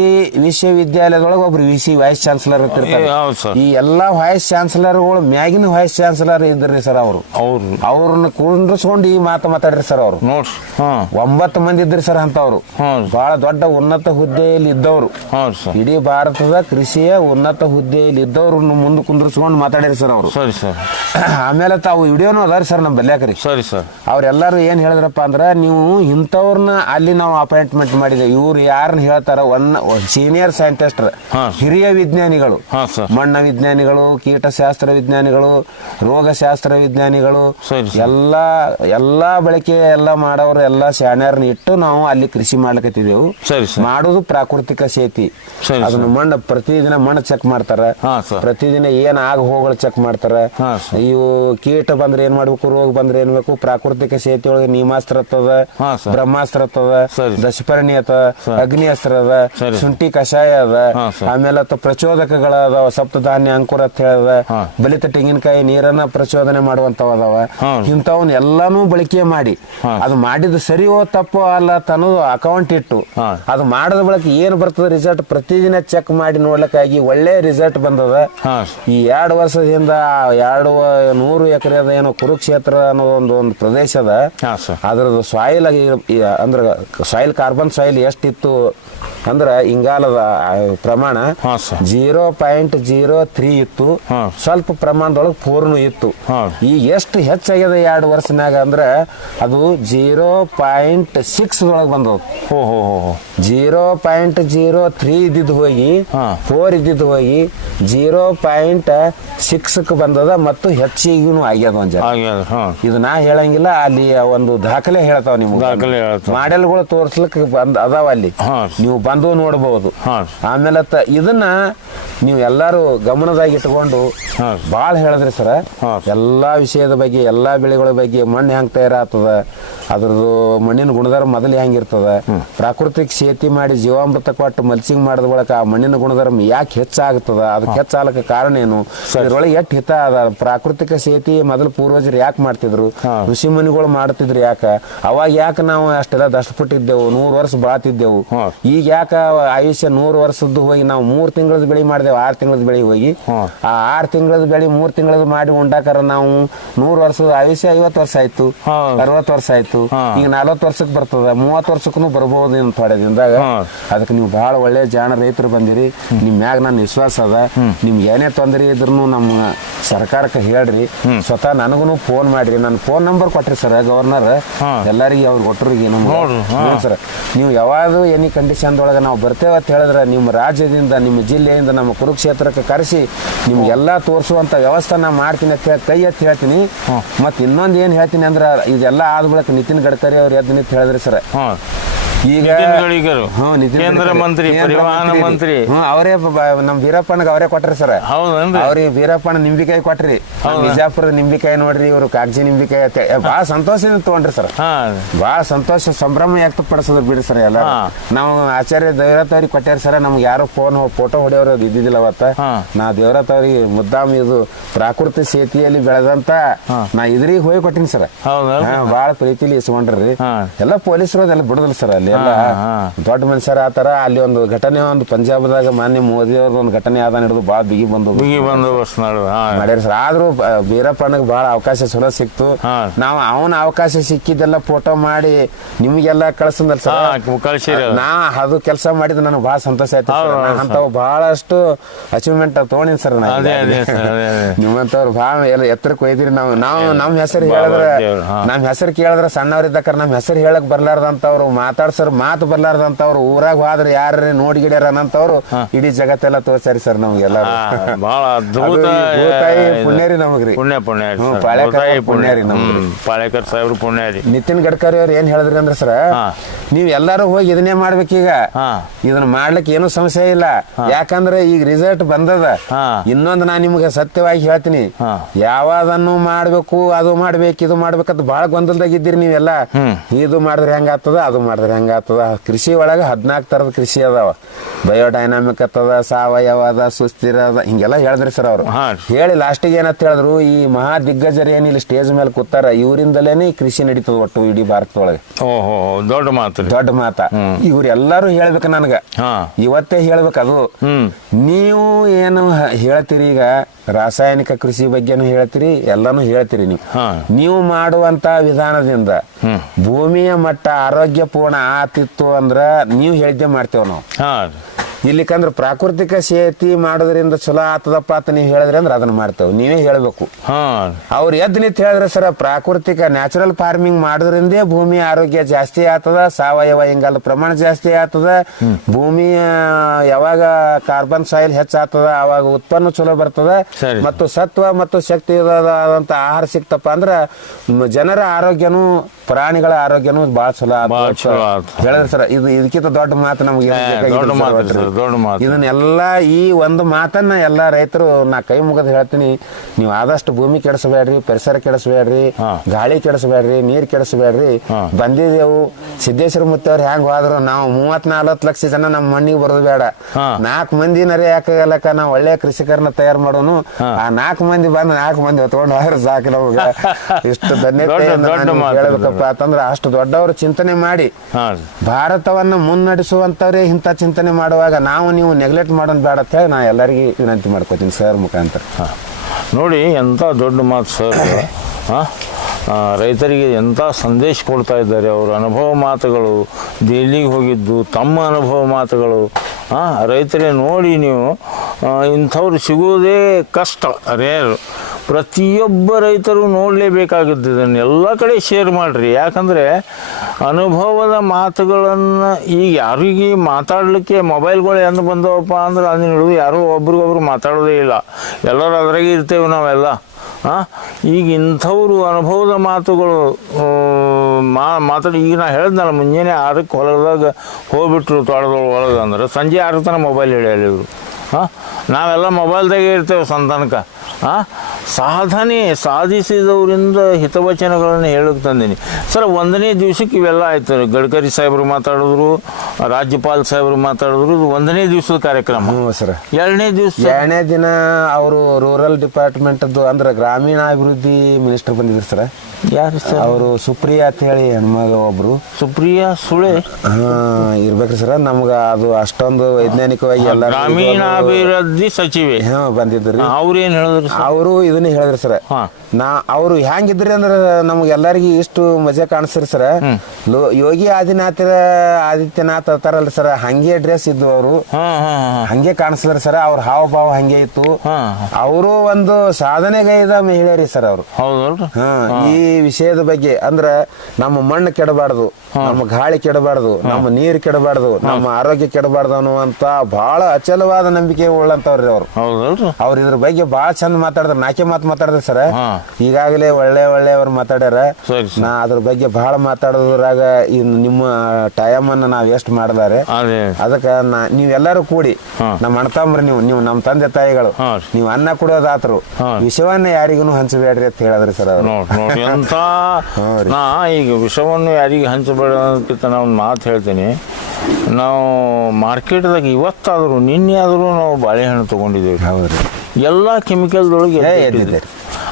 ವಿಶ್ವವಿದ್ಯಾಲಯದೊಳಗೆ ಒಬ್ರು ವಿ ಸಿ ವೈಸ್ ಚಾನ್ಸಲರ್ ಇರ್ತಾರೆ ಹೌದು ಸರ್. ಈ ಎಲ್ಲಾ ವೈಸ್ ಚಾನ್ಸಲರ್ಗಳು ಮ್ಯಾಗಿನ ವೈಸ್ ಚಾನ್ಸಲರ್ ಇದ್ರಿ ಸರ್ ಅವರು. ಅವ್ರು ಅವ್ರನ್ನ ಕುಂಡ್ರಿಸ್ಕೊಂಡು ಈ ಮಾತು ಮಾತಾಡ್ರಿ ಸರ್ ಅವರು. ನೋಡ್ರಿ ಹಾ. ಒಂಬತ್ತು ಮಂದಿ ಇದ್ರಿ ಸರ್ ಅಂತವ್ರು. ಅವರು ಬಹಳ ದೊಡ್ಡ ಉನ್ನತ ಹುದ್ದೆಯಲ್ಲಿ ಇದ್ದವರು. ಇಡೀ ಭಾರತದ ಕೃಷಿಯ ಉನ್ನತ ಹುದ್ದೆಯಲ್ಲಿ ಇದ್ದವ್ರನ್ನ ಮುಂದೆ ಕುಂದ್ರಸ್ಕೊಂಡು ಮಾತಾಡಿರಿ ಸರ್ ಅವರು. ಸರಿ ಸರ್. ಆಮೇಲೆ ತಾವು ವಿಡಿಯೋನು ಅದಾರಿ ಸರ್ ನಮ್ಮ ಬಲ್ಯಾಕರಿ ಸರಿ ಸರ್. ಅವ್ರೆಲ್ಲರೂ ಏನು ಹೇಳಿದ್ರಪ್ಪ ಅಂದ್ರೆ ನೀವು ಇಂಥವ್ರನ್ನ ಅಲ್ಲಿ ನಾವು ಅಪಾಯಿಂಟ್ಮೆಂಟ್ ಮಾಡಿದೆ ಇವ್ರು ಯಾರನ್ನ ಹೇಳ್ತಾರ? One senior scientist. ಹಿರಿಯ ವಿಜ್ಞಾನಿಗಳು. ಮಣ್ಣ ವಿಜ್ಞಾನಿಗಳು ಕೀಟಶಾಸ್ತ್ರ ವಿಜ್ಞಾನಿಗಳು ರೋಗಶಾಸ್ತ್ರ ವಿಜ್ಞಾನಿಗಳು ಎಲ್ಲ ಎಲ್ಲ ಬಳಕೆ ಎಲ್ಲ ಮಾಡೋರು ಎಲ್ಲ ಶಾಣ್ಯಾರನ್ನ ಇಟ್ಟು ನಾವು ಅಲ್ಲಿ ಕೃಷಿ ಸರ್ ಮಾಡೋದು ಪ್ರಾಕೃತಿಕ ಸೇತಿ. ಅದನ್ನ ಮಣ್ಣ ಪ್ರತಿದಿನ ಮಣ್ಣು ಚೆಕ್ ಮಾಡ್ತಾರ. ಪ್ರತಿದಿನ ಏನ್ ಆಗ ಹೋಗಲು ಚೆಕ್ ಮಾಡ್ತಾರ. ಇವು ಕೀಟ ಬಂದ್ರೆ ಏನ್ ಮಾಡ್ಬೇಕು? ರೋಗ ಬಂದ್ರೆ ಏನ್ ಬೇಕು ಪ್ರಾಕೃತಿಕ ಒಳಗೆ ನೀಮಾಸ್ತ್ರ ಹಾ, ಸರ್. ಬ್ರಹ್ಮಾಸ್ತ್ರ ಸರಿ. ದಶಪರ್ಣಿ ಅದ. ಅಗ್ನಿ ಅಸ್ತ್ರ ಅದ ಸರಿ. ಶುಂಠಿ ಕಷಾಯ ಅದ ಹಾ. ಆಮೇಲೆ ಅತ್ತ ಪ್ರಚೋದಕಗಳ ಅದಾವ ಸಪ್ತಧಾನ್ಯ ಅಂಕುರ ಅಂತ ಹೇಳದ ಹಾ. ಬಲಿತ ತೆಂಗಿನಕಾಯಿ ನೀರನ್ನ ಪ್ರಚೋದನೆ ಮಾಡುವಂತವ ಅದಾವ ಹಾ. ಇಂಥವನ್ನ ಎಲ್ಲಾನು ಬಳಕೆ ಮಾಡಿ ಹಾ. ಅದು ಸರಿ ಸರಿಯೋ ತಪ್ಪೋ ಅಲ್ಲ ತನ್ನದು ಅಕೌಂಟ್ ಇಟ್ಟು ಹಾ. ಅದು ಮಾಡಿದ ಬಳಿಕ ಏನ್ ಬರ್ತದ ರಿಸಲ್ಟ್ ಪ್ರತಿದಿನ ಚೆಕ್ ಮಾಡಿ ನೋಡ್ಲಿಕ್ಕಾಗಿ ಒಳ್ಳೆ ರಿಸಲ್ಟ್ ಬಂದದ ಹಾ ಈ ಎರಡು ವರ್ಷದಿಂದ ಎರಡು ವ- ನೂರು ಎಕರೆದ ಏನು ಕುರುಕ್ಷೇತ್ರ ಅನ್ನೋ ಒಂದು ಒಂದು ಪ್ರದೇಶದ ಅದ. ಅದ್ರದ್ದು ಸಾಯಿಲ್ ಅಂದ್ರೆ ಸಾಯಿಲ್ ಕಾರ್ಬನ್ ಸಾಯಿಲ್ ಎಷ್ಟಿತ್ತು ಅಂದ್ರೆ ಇಂಗಾಲದ ಪ್ರಮಾಣ ಜೀರೋ ಪಾಯಿಂಟ್ ಜೀರೋ ತ್ರೀ ಇತ್ತು. ಸ್ವಲ್ಪ ಪ್ರಮಾಣದೊಳಗೆ ಫೋರ್ನು ಇತ್ತು. ಈಗ ಎಷ್ಟು ಹೆಚ್ಚಾಗ್ಯದ ಎರಡು ವರ್ಷನಾಗ ಅಂದ್ರೆ ಅದು ಜೀರೋ ಪಾಯಿಂಟ್ ಸಿಕ್ಸ್ ಒಳಗೆ ಬಂದವು ಜೀರೋ ಪಾಯಿಂಟ್ ಜೀರೋ ತ್ರೀ ಇದ್ದಿದ್ದು ಹೋಗಿ. ಫೋರ್ ಇದ್ದಿದ್ದು ಹೋಗಿ ಜೀರೋ ಪಾಯಿಂಟ್ ಸಿಕ್ಸ್ಕ್ ಬಂದದ ಮತ್ತು ಹೆಚ್ಚಿಗೂ ಆಗ್ಯದ ಒಂದ್ ಇದು ನಾ ಹೇಳಂಗಿಲ್ಲ ಅಲ್ಲಿ ಒಂದು ದಾಖಲೆ ಹೇಳ್ತಾವ ನಿಮ್ಗೆ. ಮಾಡೆಲ್ಗಳು ತೋರ್ಸ್ಲಿಕ್ಕೆ ಬಂದ್ ಅದಾವ ಅಲ್ಲಿ. ನೀವು ಬಂದು ನೋಡಬಹುದು ಹಾ. ಆಮೇಲೆ ಇದನ್ನ ನೀವು ಎಲ್ಲರೂ ಗಮನದಾಗಿ ಇಟ್ಕೊಂಡು ಬಾಳ್ ಭಾಳ ಹೇಳಿದ್ರಿ ಸರ. ಎಲ್ಲಾ ವಿಷಯದ ಬಗ್ಗೆ ಎಲ್ಲಾ ಬೆಳೆಗಳ ಬಗ್ಗೆ ಮಣ್ಣು ಹೆಂಗ್ ತಯಾರಾಗ್ತದ ಅದ್ರದ್ದು ಮಣ್ಣಿನ ಗುಣಧರ್ಮ ಮೊದಲು ಹೆಂಗಿರ್ತದ? ಪ್ರಾಕೃತಿಕ ಸೇತಿ ಮಾಡಿ ಜೀವಾಮೃತ ಕೊಟ್ಟು ಮಲ್ಸಿಂಗ್ ಮಾಡಿದ ಬಳಿಕ ಆ ಮಣ್ಣಿನ ಗುಣಧರ್ಮ ಯಾಕೆ ಹೆಚ್ಚಾಗ್ತದ? ಅದಕ್ಕೆ ಹೆಚ್ಚಾಗಲಿಕ್ಕೆ ಕಾರಣ ಏನು? ಇದ್ರೊಳಗೆ ಎಷ್ಟು ಹಿತ ಅದ? ಪ್ರಾಕೃತಿಕ ಸೇತಿ ಮೊದಲು ಪೂರ್ವಜರು ಯಾಕೆ ಮಾಡ್ತಿದ್ರು. ಋಷಿ ಮುನಿಗಳು ಮಾಡ್ತಿದ್ರು ಯಾಕ? ಅವಾಗ ಯಾಕೆ ನಾವು ಅಷ್ಟೆಲ್ಲ ದಷ್ಟಪಟ್ಟಿದ್ದೆವು ನೂರು ವರ್ಷ ಬಾಳ್ತಿದ್ದೆವು. ಈಗ ಯಾಕ ಆಯುಷ್ಯ ನೂರು ವರ್ಷದ್ದು ಹೋಗಿ ನಾವು ಮೂರ್ ತಿಂಗಳದ ಬೆಳೆ ಮಾಡಿದೆವು. ಆರು ತಿಂಗಳದ ಬೆಳೆ ಹೋಗಿ. ಆ ಆರು ತಿಂಗಳದ ಬೆಳೆ ಮೂರ್ ತಿಂಗಳದ ಮಾಡಿ ಉಂಡಾಕಾರ ನಾವು ನೂರು ವರ್ಷದ ಆಯುಷ್ಯ ಐವತ್ತು ವರ್ಷ ಆಯ್ತು. ಅರವತ್ತು ವರ್ಷ ಆಯ್ತು. ಹಾ. ಈಗ ನಲವತ್ತು ವರ್ಷಕ್ಕೆ ಬರ್ತದ ಮೂವತ್ತು ವರ್ಷಕ್ಕೂ ಬರ್ಬೋದು ಇನ್ನು ಥೋಡೆ ದಿನದಾಗ. ಅದಕ್ಕೆ ನೀವು ಬಹಳ ಒಳ್ಳೆ ಜಾಣ ರೈತರು ಬಂದಿರಿ. ನಿಮ್ ಮ್ಯಾಗ ನನ್ನ ವಿಶ್ವಾಸ ಅದ. ನಿಮ್ಗೆ ಏನೇ ತೊಂದರೆ ಇದ್ರು ನಮ್ಮ ಸರ್ಕಾರಕ್ಕೆ ಹೇಳ್ರಿ. ಸ್ವತಃ ನನಗೂ ಫೋನ್ ಮಾಡ್ರಿ. ನನ್ನ ಫೋನ್ ನಂಬರ್ ಕೊಟ್ರಿ ಸರ್ ಗವರ್ನರ್. ಎಲ್ಲರಿಗೆ ಅವ್ರು ಕೊಟ್ಟರಿಗೆ. ಸರ್. ನೀವು ಯಾವಾಗ ಎನಿ ಕಂಡೀಷನ್ದೊಳಗೆ ನಾವು ಬರ್ತೇವೆ ಅಂತ ಹೇಳಿದ್ರೆ ನಿಮ್ಮ ರಾಜ್ಯದಿಂದ ನಿಮ್ಮ ಜಿಲ್ಲೆಯಿಂದ ನಮ್ಮ ಕುರುಕ್ಷೇತ್ರಕ್ಕೆ ಕರೆಸಿ ನಿಮ್ಗೆಲ್ಲ ತೋರಿಸುವಂತ ವ್ಯವಸ್ಥೆ ನಾ ಮಾಡ್ತೀನಿ ಅಂತ ಕೈ ಎತ್ತಿ ಹೇಳ್ತೀನಿ. ಮತ್ತೆ ಇನ್ನೊಂದು ಏನು ಹೇಳ್ತೀನಿ ಅಂದ್ರೆ ಇದೆಲ್ಲ ಆದ ಬಳಿಕ ನಿತಿನ್ ಗಡ್ಕರಿ ಅವ್ರು ಎದ್ದು ನಿಂತು ಹೇಳಿದ್ರಿ ಸರ್? ಹಾ. ಈಗ ಕೇಂದ್ರ ಮಂತ್ರಿ ಪರಿವಹನ ಮಂತ್ರಿ. ಅವರೇ ನಮ್ಮ ವೀರಪ್ಪನಿಗೆ ಅವರೇ ಕೊಟ್ರಿ ಸರ್. ಹೌದನ್ರಿ ಅವ್ರಿಗೆ ವೀರಪ್ಪನ ನಿಂಬಿಕಾಯಿ ಕೊಟ್ರಿ? ಬಿಜಾಪುರದ ನಿಂಬಿಕಾಯಿ ನೋಡ್ರಿ ಇವರು ಕಾಗಜಿ ನಿಂಬಿಕಾಯಿ ಅಂತ ಭಾಳ ಸಂತೋಷದಿಂದ ತಗೊಂಡ್ರಿ ಸರ್. ಭಾಳ ಸಂತೋಷ ಸಂಭ್ರಮ ವ್ಯಕ್ತಪಡಿಸಿದ್ರು ಬಿಡಿ ಸರ್ ಎಲ್ಲ ನಾವು ಆಚಾರ್ಯ ದೇವರತ್ ಅವ್ರಿಗೆ ಕೊಟ್ಟಾರ ಸರ್ ನಮ್ಗೆ ಯಾರು ಫೋನ್ ಫೋಟೋ ಹೊಡೆಯೋರು ಇದ್ದಿದ್ದಿಲ್ಲ ಅವತ್ತ. ನಾ ದೇವರತ್ ಅವ್ರಿಗೆ ಮುದ್ದಾಮ್ ಇದು ಪ್ರಾಕೃತಿಕ ಸೇತಿಯಲ್ಲಿ ಬೆಳೆದಂತ. ನಾ ಇದ್ರಿಗೆ ಹೋಗಿ ಕೊಟ್ಟಿನಿ ಸರ್. ಭಾಳ ಪ್ರೀತಿಲಿ ಇಸ್ಕೊಂಡ್ರಿ. ಎಲ್ಲ ಪೊಲೀಸರು ಅದೆಲ್ಲ ಬಿಡುದಿಲ್ಲ ಸರ್ ಅಲ್ಲಿ. ಎಲ್ಲ ಹಾ. ದೊಡ್ಡ ಮನುಷ್ಯರ ಆತರ ಅಲ್ಲಿ ಒಂದು ಘಟನೆ ಒಂದು ಪಂಜಾಬ್ದಾಗ ಮಾನ್ಯ ಮೋದಿ ಅವ್ರದ್ದು ಒಂದು ಘಟನೆ ಆದ ಹಿಡಿದು ಬಾಳ ಬಿಗಿ ಬಂದು ಬಿಗಿ ಬಂದೋಬಸ್ತ್ ಹಾ ಮಾಡ್ಯಾರ ಸರ್ ಆದ್ರೂ ಬೀರಪ್ಪ ವೀರಪ್ಪನಿಗೆ ಬಹಳ ಅವಕಾಶ ಚಲೋ ಸಿಕ್ತು. ನಾವು ಅವನ ಅವಕಾಶ ಸಿಕ್ಕಿದ್ದೆಲ್ಲ ಫೋಟೋ ಮಾಡಿ ನಿಮಗೆಲ್ಲ ಕಳ್ಸಂದಲ್ಲ ಸರ್ ಕಳ್ಸಿರಿ. ನಾ ಅದು ಕೆಲಸ ಮಾಡಿದ್ ನನಗೆ ಬಹಳ ಸಂತೋಷ ಆಯ್ತು ಅಂತವ್ ಬಹಳಷ್ಟು ಅಚೀವ್ಮೆಂಟ್ ತಗೊಂಡಿನಿ ಸರ್. ನಿಮ್ಮಂತವ್ರು ಭಾಳ ಎಲ್ಲ ಎತ್ತರಕ್ಕೆ ಒಯ್ದಿರಿ ನಾವು ನಾವು ನಮ್ಮ ಹೆಸರು ಹೇಳಿದ್ರೆ. ನಮ್ಮ ಹೆಸರು ಕೇಳಿದ್ರೆ ಸಣ್ಣವ್ರಿದ್ದಕ್ಕಾರ ನಮ್ಮ ಹೆಸರು ಹೇಳಕ್ ಬರ್ಲಾರ್ದಂತವ್ರು ಮಾತಾಡ್ಸ ಸರ್ ಮಾತು ಬರ್ಲಾರ್ದಂತವ್ರು ಊರಾಗ ಹೋದ್ರೆ ಯಾರೇ ನೋಡಿ ಗಿಡ್ಯಾರ ಅನ್ನಂತವ್ರು ಇಡೀ ಜಗತ್ತೆಲ್ಲ ತೋರ್ಸಾರಿ ಸರ್ ನಮ್ಗೆಲ್ಲ ಬಹಳ ಅದ್ಭುತ ಅದು ಈ ಭೂತಾಯಿ ಇದು. ಪುಣ್ಯ ರೀ ನಮಗ್ರಿ. ಪುಣ್ಯ ಪುಣ್ಯ ಪುಣ್ಯರಿ. ಪಾಳ್ಯಕರ್ ನಮ್ಗೆ. ಹ್ಮ್, ಸಾಹೇಬ್ರು ಪುಣ್ಯರಿ ನಿತಿನ್ ಗಡ್ಕರಿ ಅವ್ರು ಏನ್ ಹೇಳಿದ್ರಿ ಅಂದ್ರೆ ಸರ್. ನೀವ್ ಎಲ್ಲಾರು ಹೋಗಿ ಇದನ್ನೇ ಮಾಡ್ಬೇಕೀಗ. ಇದನ್ನ ಮಾಡ್ಲಿಕ್ಕೆ ಏನು ಸಮಸ್ಯೆ ಇಲ್ಲ. ಯಾಕಂದ್ರೆ ಈಗ ರಿಸಲ್ಟ್ ಬಂದದ. ಇನ್ನೊಂದು ನಾ ನಿಮ್ಗೆ ಸತ್ಯವಾಗಿ ಹೇಳ್ತೀನಿ. ಯಾವಾದನ್ನು ಮಾಡ್ಬೇಕು ಅದು ಮಾಡ್ಬೇಕು ಇದು ಮಾಡ್ಬೇಕಂತ ಬಹಳ ಗೊಂದಲದಾಗ ಇದ್ದೀರಿ ನೀವೆಲ್ಲ. ಇದು ಮಾಡಿದ್ರೆ ಹೆಂಗಾಗ್ತದ ಅದು ಮಾಡಿದ್ರೆ ಹೆಂಗಾಗ್ತದ ಕೃಷಿ ಒಳಗೆ ಹದಿನಾಲ್ಕು ತರದ ಕೃಷಿ ಅದಾವ. ಬಯೋಡೈನಾಮಿಕ್ ಅತ್ತದ ಸಾವಯವ ಅದ ಸುಸ್ಥಿರ ಅದ ಹಿಂಗೆಲ್ಲ ಹೇಳಿದ್ರಿ ಸರ್ ಅವ್ರು. ಹೇಳಿ ಲಾಸ್ಟಿಗೆ ಏನಂತ ಹೇಳಿದ್ರು ಈ ಮಹಾ ದಿಗ್ಗಜರು ಏನಿಲ್ಲ ಸ್ಟೇಜ್ ಮೇಲೆ ಕೂತಾರ ಇವರಿಂದಲೇನೆ ಕೃಷಿ ನಡೀತದ ಒಟ್ಟು ಇಡೀ ಭಾರತದೊಳಗೆ. ಓಹೋ ದೊಡ್ಡ ಮಾತು. ದೊಡ್ಡ ಮಾತ. ಇವ್ರೆಲ್ಲರೂ ಹೇಳ್ಬೇಕು ನನಗ. ಇವತ್ತೇ ಹೇಳ್ಬೇಕು ಅದು. ನೀವು ಏನು ಹೇಳ್ತೀರಿ ಈಗ? ರಾಸಾಯನಿಕ ಕೃಷಿ ಬಗ್ಗೆನು ಹೇಳ್ತೀರಿ ಎಲ್ಲಾನು ಹೇಳ್ತೀರಿ ನೀವು. ನೀವು ಮಾಡುವಂತ ವಿಧಾನದಿಂದ ಭೂಮಿಯ ಮಟ್ಟ ಆರೋಗ್ಯಪೂರ್ಣ ಆತಿತ್ತು ಅಂದ್ರ ನೀವು ಹೇಳಿದ್ದೆ ಮಾಡ್ತೇವೆ ನಾವು. ಇಲ್ಲಿಕಂದ್ರ ಪ್ರಾಕೃತಿಕ ಸೇತಿ ಮಾಡೋದ್ರಿಂದ ಚಲೋ ಆತದಪ್ಪ ಅಂತ ನೀವು ಹೇಳಿದ್ರೆ ಅಂದ್ರೆ ಅದನ್ನ ಮಾಡ್ತೇವೆ ನೀವೇ ಹೇಳಬೇಕು ಹಾ ಅವ್ರು ಎದ್ದು ನಿಂತು ಹೇಳಿದ್ರೆ ಸರ ಪ್ರಾಕೃತಿಕ ನ್ಯಾಚುರಲ್ ಫಾರ್ಮಿಂಗ್ ಮಾಡೋದ್ರಿಂದೇ ಭೂಮಿ ಆರೋಗ್ಯ ಜಾಸ್ತಿ ಆಗ್ತದ ಸಾವಯವ ಇಂಗಾಲ ಪ್ರಮಾಣ ಜಾಸ್ತಿ ಆಗ್ತದ ಭೂಮಿ ಯಾವಾಗ ಕಾರ್ಬನ್ ಸಾಯಿಲ್ ಹೆಚ್ಚಾಗ್ತದ ಅವಾಗ ಉತ್ಪನ್ನ ಚಲೋ ಬರ್ತದ ಸರಿ. ಮತ್ತು ಸತ್ವ ಮತ್ತು ಶಕ್ತಿ ಆದಂತ ಆಹಾರ ಸಿಕ್ತಪ್ಪ ಅಂದ್ರ ಮ್, ಜನರ ಆರೋಗ್ಯನೂ ಪ್ರಾಣಿಗಳ ಆರೋಗ್ಯನೂ ಬಹಳ ಚಲೋ ಬಾಳ್ ಚಲೋ ಆಗ್ತದ. ಹೇಳಿದ್ರೆ ಸರ್ ಇದು ಇದಕ್ಕಿಂತ ದೊಡ್ಡ ಮಾತು ನಮ್ಗೆ ಏನು ಬೇಕಾಗಿಲ್ಲ ದೊಡ್ಡ ಮಾತು ಒಟ್ರಿ. ದೊಡ್ಡ ಮಾತು. ಇದನ್ನೆಲ್ಲ ಈ ಒಂದು ಮಾತನ್ನ ಎಲ್ಲ ರೈತರು ನಾ ಕೈ ಮುಗಿದು ಹೇಳ್ತೀನಿ. ನೀವು ಆದಷ್ಟು ಭೂಮಿ ಕೆಡಿಸಬೇಡ್ರಿ ಪರಿಸರ ಕೆಡಿಸಬೇಡ್ರಿ ಗಾಳಿ ಕೆಡಿಸಬೇಡ್ರಿ ನೀರ್ ಕೆಡಿಸಬೇಡ್ರಿ. ಬಂದಿದೇವು. ಬಂದಿದ್ದೆವು ಸಿದ್ದೇಶ್ವರ ಮುತ್ತವ್ರು ಹೆಂಗ್ ಹೋದ್ರು? ನಾವು ಮೂವತ್ ನಾಲ್ವತ್ ಲಕ್ಷ ಜನ ನಮ್ಮ ಮಣ್ಣಿಗೆ ಬರೋದು ಬೇಡ. ನಾಲ್ಕು ಮಂದಿ ನರೇ ಯಾಕಾಗಲ್ಲಕ ನಾವು ಒಳ್ಳೆ ಕೃಷಿಕರನ್ನ ತಯಾರು ಮಾಡೋನು. ಆ ನಾಲ್ಕು ಮಂದಿ ಬಂದು ನಾಲ್ಕು ಮಂದಿ ಹೊತ್ಕೊಂಡು ಹೋದ್ರೆ ಸಾಕು ನಮಗೆ. ಇಷ್ಟು ಧನ್ಯತೆ ಅಂತಂದ್ರೆ ಅಷ್ಟು ದೊಡ್ಡವರು ಚಿಂತನೆ ಮಾಡಿ. ಭಾರತವನ್ನ ಮುನ್ನಡೆಸುವಂತವ್ರೆ ಇಂಥ ಚಿಂತನೆ ಮಾಡುವಾಗ ನಾವು ನೀವು ನೆಗ್ಲೆಕ್ಟ್ ಮಾಡೋದು ಬೇಡ ಅಂತ ಹೇಳಿ ನಾ ಎಲ್ಲರಿಗೂ ವಿನಂತಿ ಮಾಡ್ಕೋತೀನಿ ಸರ್ ಮುಖಾಂತರ. ಹಾ. ನೋಡಿ ಎಂಥ ದೊಡ್ಡ ಮಾತು ಸರ್ ಹಾಂ? ರೈತರಿಗೆ ಎಂಥ ಸಂದೇಶ ಕೊಡ್ತಾ ಇದ್ದಾರೆ ಅವರ ಅನುಭವ ಮಾತುಗಳು ದೆಹಲಿಗೆ ಹೋಗಿದ್ದು ತಮ್ಮ ಅನುಭವ ಮಾತುಗಳು. ಹಾಂ? ರೈತರೇ ನೋಡಿ ನೀವು ಇಂಥವ್ರು ಸಿಗುವುದೇ ಕಷ್ಟ ರೇರು ಪ್ರತಿಯೊಬ್ಬ ರೈತರು ನೋಡಲೇಬೇಕಾಗುತ್ತೆ ಇದನ್ನು. ಎಲ್ಲ ಕಡೆ ಶೇರ್ ಮಾಡಿರಿ. ಯಾಕಂದರೆ ಅನುಭವದ ಮಾತುಗಳನ್ನು ಈಗ ಯಾರಿಗೆ ಮಾತಾಡಲಿಕ್ಕೆ ಮೊಬೈಲ್ಗಳು ಎಂದು ಬಂದವಪ್ಪ ಅಂದ್ರೆ ಅದನ್ನ ಹಿಡಿದು ಯಾರೂ ಒಬ್ರಿಗೊಬ್ರು ಮಾತಾಡೋದೇ ಇಲ್ಲ. ಎಲ್ಲರೂ ಅದ್ರಾಗೆ ಇರ್ತೇವೆ ನಾವೆಲ್ಲ. ಹಾಂ ಈಗ ಇಂಥವ್ರು ಅನುಭವದ ಮಾತುಗಳು ಮಾ ಮಾತಾಡಿ ಈಗ ನಾನು ಹೇಳಿದ್ನಲ್ಲ ಮುಂಜಾನೆ ಆರಕ್ಕೆ ಹೊಲದಾಗ ಹೋಗ್ಬಿಟ್ರು ತೋಟದೊಳಗೆ ಒಳಗೆ ಅಂದ್ರೆ, ಸಂಜೆ ಆರು ತನಕ ಮೊಬೈಲ್ ಹಿಡಿಯಲ್ಲ ಇವರು. ಹಾಂ ನಾವೆಲ್ಲ ಮೊಬೈಲ್ದಾಗೆ ಇರ್ತೇವೆ ಸಂತನಕ ಹಾಂ ಸಾಧನೆ ಸಾಧಿಸಿದವರಿಂದ ಹಿತವಚನಗಳನ್ನು ಹೇಳಕ್ಕೆ ತಂದೀನಿ. ಸರ್ ಒಂದನೇ ದಿವ್ಸಕ್ಕೆ ಇವೆಲ್ಲ ಆಯ್ತು. ಗಡ್ಕರಿ ಸಾಹೇಬರು ಮಾತಾಡಿದ್ರು ರಾಜ್ಯಪಾಲ್ ಸಾಹೇಬರು ಮಾತಾಡಿದ್ರು ಇದು ಒಂದನೇ ದಿವಸದ ಕಾರ್ಯಕ್ರಮ. ಹ್ಞೂ ಸರ್. ಎರಡನೇ ದಿವಸ ಎರಡನೇ ದಿನ ಅವರು ರೂರಲ್ ಡಿಪಾರ್ಟ್ಮೆಂಟ್ ಅಂದ್ರೆ ಗ್ರಾಮೀಣಾಭಿವೃದ್ಧಿ ಮಿನಿಸ್ಟರ್ ಬಂದಿದ್ರು ಸರ್. ಯಾರು ಸರ್? ಅವರು ಸುಪ್ರಿಯಾ ಅಂತ ಹೇಳಿ ಹೆಣ್ಮಗ ಒಬ್ರು. ಸುಪ್ರಿಯಾ ಸುಳೆ? ಇರ್ಬೇಕು ಇರ್ಬೇಕ್ರಿ ಸರ್. ನಮ್ಗೆ ಅದು ಅಷ್ಟೊಂದು ವೈಜ್ಞಾನಿಕವಾಗಿ ಎಲ್ಲ ಗ್ರಾಮೀಣಾಭಿವೃದ್ಧಿ ಸಚಿವೆ. ಬಂದಿದ್ದರು ಬಂದಿದ್ರಿ. ಅವ್ರೇನು ಹೇಳಿದ್ರು ಸರ್? ಅವರು ಇದನ್ನ ಹೇಳಿದ್ರೆ ಸರ್ ಹಾ. ನಾ ಅವರು ಹೆಂಗಿದ್ರಿ ಅಂದ್ರೆ ನಮ್ಗೆ ಎಲ್ಲರಿಗೂ ಇಷ್ಟು ಮಜಾ ಕಾಣಿಸ್ರಿ ಸರ್. ಲೋ- ಯೋಗಿ ಆದಿನಾಥ ಆದಿತ್ಯನಾಥ್ ಅತ್ತಾರಲ್ರಿ ಸರ್ ಹಂಗೆ ಡ್ರೆಸ್ ಇದ್ದು ಅವರು. ಹಂಗೆ ಕಾಣಿಸಿದ್ರಿ ಸರ್ ಅವ್ರ ಹಾವ ಭಾವ ಹಂಗೆ ಇತ್ತು. ಅವರು ಒಂದು ಸಾಧನೆಗೈದ ಮಹಿಳೆಯರಿ ಸರ್ ಅವರು. ಈ ವಿಷಯದ ಬಗ್ಗೆ ಅಂದ್ರ ನಮ್ಮ ಮಣ್ಣು ಕೆಡಬಾರ್ದು ನಮ್ಮ ಗಾಳಿ ಕೆಡಬಾರ್ದು ನಮ್ಮ ನೀರು ಕೆಡಬಾರ್ದು ನಮ್ಮ ಆರೋಗ್ಯ ಕೆಡಬಾರ್ದು ಅನ್ನುವಂತ ಬಹಳ ಅಚಲವಾದ ನಂಬಿಕೆ ಉಳ್ಳಂತವ್ರಿ ಅವ್ರು. ಅವ್ರ ಇದ್ರ ಬಗ್ಗೆ ಬಹಳ ಚಂದ ಮಾತಾಡಿದ್ರು ನಾಕೆ ಮಾತು ಮಾತಾಡಿದ್ರು ಸರ್. ಈಗಾಗಲೇ ಒಳ್ಳೆ ಒಳ್ಳೆಯವ್ರು ಮಾತಾಡ್ಯಾರ. ನಾ ಅದ್ರ ಬಗ್ಗೆ ಬಹಳ ಮಾತಾಡೋದ್ರಾಗ ಇನ್ ನಿಮ್ಮ ಟೈಮ್ ಅನ್ನ ನಾವ್ ವೇಸ್ಟ್ ಮಾಡಲಾರೆ ಅದಕ್ಕೆ ನಾ ನೀವೆಲ್ಲರೂ ಕೂಡಿ. ನಮ್ಮ ಅಣ್ತಂಬ್ರಿ ನೀವು ನೀವು ನಮ್ಮ ತಂದೆ ತಾಯಿಗಳು. ನೀವು ಅನ್ನ ಕುಡಿಯೋದಾತ್ರು. ವಿಷವನ್ನ ಯಾರಿಗೂ ಹಂಚಬೇಡ್ರಿ ಅಂತ ಹೇಳಿದ್ರಿ ಸರ್ ಎಂತ? ರೀ. ನಾ ಈಗ ವಿಷವನ್ನು ಯಾರಿಗೆ ಹಂಚಬೇಡ ಅಂತ ನಾ ಒಂದು ಮಾತು ಹೇಳ್ತೀನಿ. ನಾವು ಮಾರ್ಕೆಟ್ದಾಗ ಇವತ್ತಾದರೂ ನಿನ್ನೆ ಆದರೂ ನಾವು ಬಾಳೆಹಣ್ಣು ತೊಗೊಂಡಿದ್ದೇವೆ. ಹೌದ್ರಿ. ಎಲ್ಲ ಕೆಮಿಕಲ್ದೊಳಗೆ.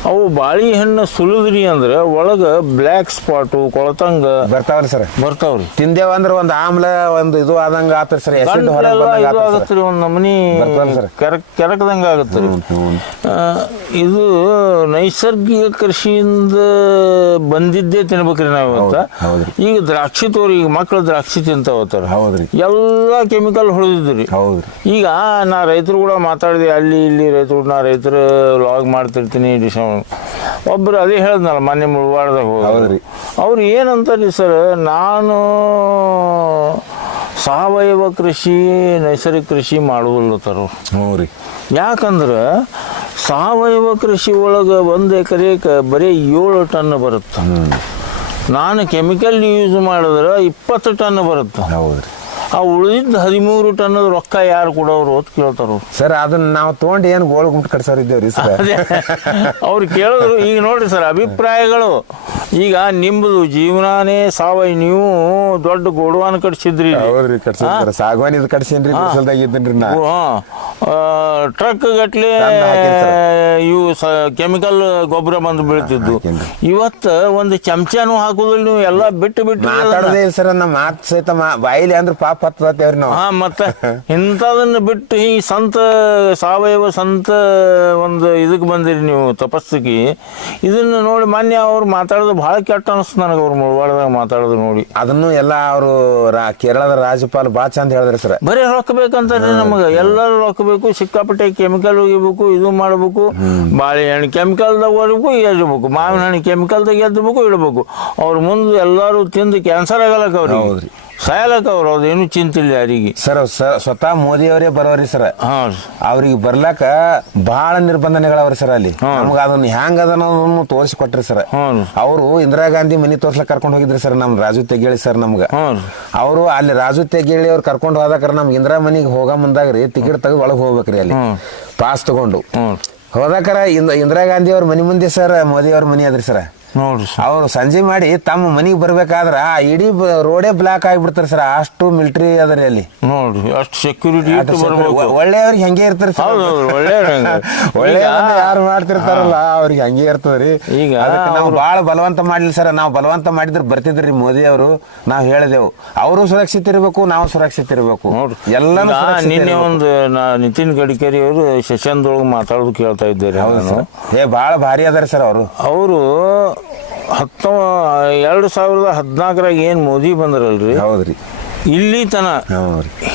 ಅವು ಬಾಳೆಹಣ್ಣು ಸುಲಿದ್ರಿ ಅಂದ್ರೆ ಒಳಗೆ ಬ್ಲ್ಯಾಕ್ ಸ್ಪಾಟು ಕೊಳತಂಗ ಬರ್ತಾವ್ರಿ ಸರ್. ಬರ್ತಾವ್ರಿ. ತಿಂದೇವ ಅಂದ್ರೆ ಒಂದು ಆಮ್ಲ ಒಂದು ಇದು ಆದಂಗ ಆತ ಸರ್ ಎಸಿಡ್ ಹೊರಗೆ ಬಂದಂಗ ಇದು ಒಂದು ನಮೂನಿ ಸರ್. ಕೆರಕ್ ಕೆರಕದಂಗೆ ಆಗತ್ತೆ ರೀ ಹ್ಞೂ, ಹ್ಞೂ. ಆ, ಇದು ನೈಸರ್ಗಿಕ ಕೃಷಿಯಿಂದ ಬಂದಿದ್ದೇ ತಿನ್ಬೇಕ್ರಿ ನಾವು ಹೌದ್ರಿ. ಈಗ ದ್ರಾಕ್ಷಿ ತೋರಿ ಈಗ ಮಕ್ಳು ದ್ರಾಕ್ಷಿ ತಿಂತಾವತ್ತಾರ. ಹೌದ್ರಿ. ಎಲ್ಲ ಕೆಮಿಕಲ್ ಹೊಡೆದಿದ್ರಿ ಹೌದ್ರಿ. ಈಗ ನಾ ರೈತರು ಕೂಡ ಮಾತಾಡಿದೆ ಅಲ್ಲಿ ಇಲ್ಲಿ ರೈತರು ನಾ ರೈತರು ಲಾಗ್ ಮಾಡ್ತಿರ್ತೀನಿ ಡಿಸೆಂಬರ್ ಒಬ್ರು ಅದೇ ಹೇಳಿದ್ನಲ್ಲ ಮನೆ ಮುಳ್ವಾಡ್ದಾಗ ಹೋದ್ರಿ. ಅವ್ರು ಏನಂತಾರೆ ಸರ್ ನಾನು ಸಾವಯವ ಕೃಷಿ ನೈಸರ್ಗಿಕ ಕೃಷಿ ಮಾಡುವಲ್ಲತ್ತಾರ ಹ್ಞೂ ರೀ. ಯಾಕಂದ್ರೆ ಸಾವಯವ ಕೃಷಿ ಒಳಗೆ ಒಂದು ಎಕರೆಗೆ ಬರೀ ಏಳು ಟನ್ ಬರುತ್ತೆ. ನಾನು ಕೆಮಿಕಲ್ ಯೂಸ್ ಮಾಡಿದ್ರೆ ಇಪ್ಪತ್ತು ಟನ್ ಬರುತ್ತೆ. ಹೌದ್ರಿ. ಆ ಉಳಿದಿದ್ದ ಹದಿಮೂರು ಟನ್ ರೊಕ್ಕ ಯಾರು ಕೊಡೋರು ಅಂತ ಕೇಳ್ತಾರ ಸರ್ ಅದನ್ನ ನಾವು ತೊಗೊಂಡು ಏನು ಗೋಳು ಗುಂಟು ಕಟ್ಸೋರ್ ಇದ್ದೇವ್ರಿ ಸರ್? ಅವ್ರು ಕೇಳಿದ್ರು ಈಗ ನೋಡ್ರಿ ಸರ್ ಅಭಿಪ್ರಾಯಗಳು. ಈಗ ನಿಮ್ಮದು ಜೀವನಾನೇ ಸಾವಯವ ನೀವು ದೊಡ್ಡ ಗೋಡವಾನ ಕಟ್ಸಿದ್ರಿ. ಹೌದ್ರಿ ಕಟ್ಸಿದ್ರ ಸಾಗವಾನಿ ಇದು ಕಟ್ಸೇನ್ರಿ ಬಿಸಿಲ್ದಾಗ ಇದ್ದೀನ್ರಿ ನಾ. ಟ್ರಕ್ ಗಟ್ಲೆ ಇವು ಸ ಕೆಮಿಕಲ್ ಗೊಬ್ಬರ ಬಂದು ಬೀಳ್ತಿದ್ದು. ಇವತ್ತು ಒಂದು ಚಮಚಾನು ಹಾಕುದಿಲ್ಲ ನೀವು ಎಲ್ಲ ಬಿಟ್ಟು ಬಿಟ್ಟು ಮಾತಾಡೋದೇ ಇಲ್ಲ ಸರ್ ನಮ್ಮ ಮಾತು ಸಹಿತ ಬಾಯಿಲಿ ಅಂದ್ರೆ ಪಾಪ ಹತ್ತೇವ್ರಿ ನಾವು. ಹಾ ಮತ್ತೆ ಇಂಥದನ್ನ ಬಿಟ್ಟು ಈ ಸಂತ ಸಾವಯವ ಸಂತ ಒಂದು ಇದಕ್ಕೆ ಬಂದಿರಿ ನೀವು ತಪಸ್ಸಿಗೆ. ಇದನ್ನ ನೋಡಿ ಮೊನ್ನೆ ಅವ್ರು ಮಾತಾಡೋದು ಭಾಳ ಕೆಟ್ಟ ಅನಿಸ್ತು ನನಗೆ ಅವ್ರು ಮುಳ್ವಾಡ್ದಾಗ ಮಾತಾಡೋದು ನೋಡಿ. ಅದನ್ನು ಎಲ್ಲ ಅವರು ಕೇರಳದ ರಾಜ್ಯಪಾಲ ಭಾಳ ಚಂದ ಹೇಳಿದ್ರಿ ಸರ್. ಬರೀ ರೊಕ್ಕ ಬೇಕಂತಾರೆ ನಮಗೆ ಎಲ್ಲರೂ ರೊಕ್ಕ ಬೇಕು ಸಿಕ್ಕಾಪಟ್ಟೆ ಕೆಮಿಕಲ್ ಒಗಿಬೇಕು ಇದು ಮಾಡಬೇಕು ಬಾಳೆಹಣ್ಣು ಕೆಮಿಕಲ್ದಾಗ ಹೊರಬೇಕು ಎದ್ಬೇಕು ಮಾವಿನ ಹಣ್ಣು ಕೆಮಿಕಲ್ದಾಗ ಎದ್ದಬೇಕು ಇಡಬೇಕು. ಅವ್ರ ಮುಂದೆ ಎಲ್ಲರೂ ತಿಂದು ಕ್ಯಾನ್ಸರ್ ಆಗಲಕ್ಕ ಅವ್ರಿಗೆ. ಹೌದ್ರಿ. ಸಾಯಲಕ್ಕ ಅವ್ರು ಏನು ಚಿಂತಿಲ್ಲ ಯಾರಿಗೆ. ಸರ್ ಸ- ಸ್ವತಃ ಮೋದಿ ಅವರೇ ಬರೋರಿ ಸರ್. ಹಾಂ. ಅವ್ರಿಗೆ ಬರ್ಲಾಕ ಬಹಳ ನಿರ್ಬಂಧನೆಗಳವ್ರಿ ಸರ್ ಅಲ್ಲಿ. ನಮ್ಗೆ ಅದನ್ನ ಹೆಂಗ್ ಅದ ಅನ್ನೋದನ್ನು ತೋರಿಸ್ಕೊಟ್ರಿ ಸರ್. ಹ್ಞೂ ಅವರು ಇಂದಿರಾ ಗಾಂಧಿ ಮನಿ ತೋರ್ಸ್ಲಕ್ ಕರ್ಕೊಂಡು ಹೋಗಿದ್ರಿ ಸರ್ ನಮ್ ರಾಜು ತೆಗೇಳಿ ಸರ್ ನಮ್ಗ. ಹ್ಞೂ ಅವರು ಅಲ್ಲಿ ರಾಜು ತೆಗೇಳಿ ಅವ್ರು ಕರ್ಕೊಂಡು ಹೋದಾಕ್ರ ನಮ್ಗೆ ಇಂದಿರಾ ಮನಿಗೆ ಹೋಗ ಮುಂದಾಗ್ರಿ ಟಿಕೆಟ್ ತೆಗೆದು ಒಳಗೆ ಹೋಗ್ಬೇಕ್ರಿ ಅಲ್ಲಿ. ಪಾಸ್ ತಗೊಂಡು. ಹ್ಞೂ ಹೋದಾಕರ ಇಂದ ಇಂದಿರಾ ಗಾಂಧಿ ಅವ್ರ ಮನಿ ಮುಂದೆ ಸರ್ ಮೋದಿ ಅವ್ರ ಮನಿ ಅದ್ರಿ ಸರ್. ನೋಡ್ರಿ ಸರ್. ಅವ್ರು ಸಂಜೆ ಮಾಡಿ ತಮ್ಮ ಮನೆಗೆ ಬರ್ಬೇಕಾದ್ರ ಆ ಇಡೀ ಬ- ರೋಡೇ ಬ್ಲಾಕ್ ಆಗಿಬಿಡ್ತಾರೆ ಸರ್. ಅಷ್ಟು ಮಿಲಿಟರಿ ಅದರಿ ಅಲ್ಲಿ. ನೋಡ್ರಿ ಅಷ್ಟು ಸೆಕ್ಯೂರಿಟಿ ಇಟ್ಟು ಬರ್ಬೇಕು. ಒ- ಒಳ್ಳೆಯವ್ರಿಗೆ ಹೆಂಗೆ ಇರ್ತಾರೆ ಸರ್. ಹೌದು ಈಗ- ಯಾರು ಮಾಡ್ತಿರ್ತಾರಲ್ಲ ಅವ್ರಿಗೆ ಹಂಗೆ ಇರ್ತದ್ರಿ ಈಗ ಅದಕ್ಕೆ ನಾವು ಭಾಳ ಬಲವಂತ ಮಾಡ್ಲಿಲ್ಲ ಸರ್. ನಾವು ಬಲವಂತ ಮಾಡಿದ್ರೆ ಬರ್ತಿದ್ರಿ ಮೋದಿ ಅವರು. ನಾವು ಹೇಳಿದೆವು. ಅವರು ಸುರಕ್ಷಿತ ಇರಬೇಕು ನಾವು ಸುರಕ್ಷಿತ ಇರಬೇಕು. ನೋಡ್ರಿ. ಎಲ್ಲಾನು ಈಗ ಸುರಕ್ಷಿತ ನಿನ್ನೆ ಇರ್ಬೇಕು. ಒಂದು ನಾ ನಿತಿನ್ ಗಡ್ಕರಿ ಅವರು ಸೆಷನ್ದೊಳಗೆ ಮಾತಾಡೋದು ಕೇಳ್ತಾ ಇದ್ದಾರೆ ಹೌದು ನಾನು. ಏ ಭಾಳ ಭಾರಿ ಅದಾರ ಸರ್ ಅವರು. ಅವರು ಹತ್ತೊ ಎರಡು ಸಾವಿರದ ಹದಿನಾಲ್ಕರಾಗ ಏನು ಮೋದಿ ಬಂದ್ರಲ್ರಿ? ಹೌದ್ರಿ. ಇಲ್ಲಿ ತನ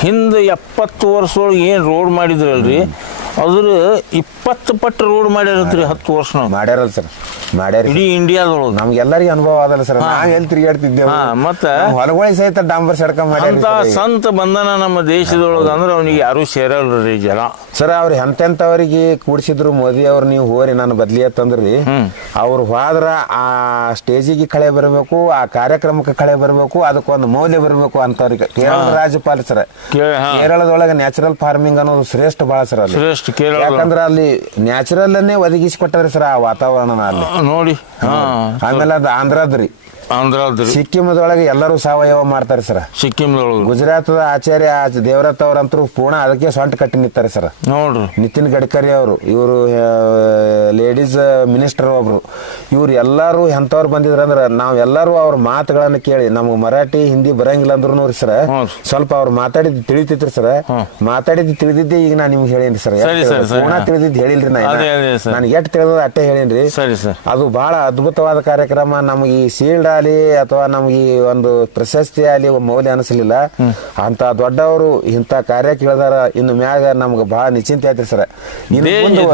ಹಿಂದೆ ಎಪ್ಪತ್ತು ವರ್ಷದೊಳಗೆ ಏನು ರೋಡ್ ಮಾಡಿದ್ರಲ್ರಿ? ಅದ್ರ ಇಪ್ಪತ್ತು ಪಟ್ಟು ರೋಡ್ ಮಾಡ್ಯಾರತ್ರಿ ಹತ್ತು ವರ್ಷ ಮಾಡ್ಯಾರಲ್ಲ ಸರ್. ಮಾಡ್ಯಾರ ಇಡೀ ಇಂಡಿಯಾದೊಳಗೆ ನಮ್ಗೆಲ್ಲರಿಗೂ ಅನುಭವ ಅದಲ್ಲ ಸರ್. ನಾವು ಎಲ್ಲಿ ತಿರುಗಾಡ್ತಿದ್ದೇವೆ? ಮತ್ತೆ? ಹೊಲಗಳಿಗೆ ಸಹಿತ ಡಾಂಬರ್ ಸಡ್ಕ ಅಂತ ಸಂತ ಬಂಧನ ನಮ್ಮ ದೇಶದೊಳಗೆ ಅಂದ್ರೆ ಅವನಿಗೆ ಯಾರು ಸೇರಲ್ರಿ ಜನ. ಸರ್ ಅವ್ರು ಎಂತೆಂಥವ್ರಿಗೆ ಕೂಡಿಸಿದ್ರು ಮೋದಿ ಅವ್ರು ನೀವು ಹೋರಿ ನಾನು ಬದ್ಲಿ ಅಂತಂದ್ರಿ. ಅವ್ರು ಹೋದ್ರ ಆ ಸ್ಟೇಜಿಗೆ ಕಳೆ ಬರಬೇಕು ಆ ಕಾರ್ಯಕ್ರಮಕ್ಕೆ ಕಳೆ ಬರಬೇಕು ಅದಕ್ಕೊಂದು ಮೌಲ್ಯ ಬರಬೇಕು ಅಂತವ್ರಿಗೆ. ಕೇರಳ ರಾಜ್ಯಪಾಲ ಸರ್. ಕೇರಳದೊಳಗೆ ನ್ಯಾಚುರಲ್ ಫಾರ್ಮಿಂಗ್ ಅನ್ನೋದು ಶ್ರೇಷ್ಠ ಭಾಳ ಸರ್ ಅಲ್ಲಿ. ಶ್ರೇಷ್ಠ ಕೇಳ ಯಾಕಂದ್ರೆ ಅಲ್ಲಿ ನ್ಯಾಚುರಲ್ ಅನ್ನೇ ಒದಗಿಸಿ ಕೊಟ್ಟಾರ ಸರ್ ಆ ವಾತಾವರಣ ಅಲ್ಲಿ. ನೋಡಿ. ಹಾ ಆಮೇಲೆ ಅದು ಆಂಧ್ರದ್ರಿ. ಆಂಧ್ರದ್ರಿ ಸಿಕ್ಕಿಮದೊಳಗೆ ಎಲ್ಲರೂ ಸಾವಯವ ಮಾಡ್ತಾರೆ ಸರ್. ಸಿಕ್ಕಿಂದೊಳಗೆ ಗುಜರಾತದ ಆಚಾರ್ಯ ದೇವರತ್ ಅವ್ರಂತರೂ ಪೂರ್ಣ ಅದಕ್ಕೆ ಸೊಂಟ ಕಟ್ಟಿ ನಿಂತಾರೆ ಸರ್. ನೋಡ್ರಿ. ನಿತಿನ್ ಗಡ್ಕರಿ ಅವರು ಇವರು ಲೇಡೀಸ್ ಮಿನಿಸ್ಟರ್ ಒಬ್ರು. ಇವ್ರು ಎಲ್ಲರೂ ಎಂಥವ್ರು ಬಂದಿದ್ರಂದ್ರೆ ನಾವೆಲ್ಲರೂ ಅವ್ರ ಮಾತುಗಳನ್ನು ಕೇಳಿ ನಮ್ಗೆ ಮರಾಠಿ ಹಿಂದಿ ಬರಂಗಿಲ್ಲ ಅಂದ್ರೂ ಸರ್. ಹ್ಞೂ. ಸ್ವಲ್ಪ ಅವ್ರು ಮಾತಾಡಿದ್ ತಿಳಿತೈತ್ರಿ ಸರ್. ಮಾತಾಡಿದ್ದು ತಿಳಿದಿದ್ದೆ ಈಗ ನಾನು ನಿಮ್ಗೆ ಹೇಳೇನಿ ಸರ್. ಸರಿ, ಸರಿ, ಸರಿ. ಪೂರ್ಣ ತಿಳಿದಿದ್ದು ಹೇಳಿಲ್ರಿ ನಾ ಅದೇ, ಅದೇ, ಸರ್. ನಾನು ಎಷ್ಟು ತಿಳಿದ ಅಟ್ಟೆ ಹೇಳೇನ್ರಿ. ಸರಿ ಸರ್. ಅದು ಬಹಳ ಅದ್ಭುತವಾದ ಕಾರ್ಯಕ್ರಮ. ನಮಗೆ ಈ ಶೀಲ್ಡ್ ಆಗಲಿ ಅಥವಾ ನಮ್ಗೆ ಈ ಒಂದು ಪ್ರಶಸ್ತಿ ಆಗಲಿ ಮೌಲ್ಯ ಅನಿಸಲಿಲ್ಲ. ಅಂತ ದೊಡ್ಡವರು ಇಂಥ ಕಾರ್ಯ ಕೇಳಿದಾರ ಇನ್ನು ಮ್ಯಾಗ ನಮ್ಗೆ ಬಹಳ ನಿಶ್ಚಿಂತೆ ಆಯ್ತು ಸರ್.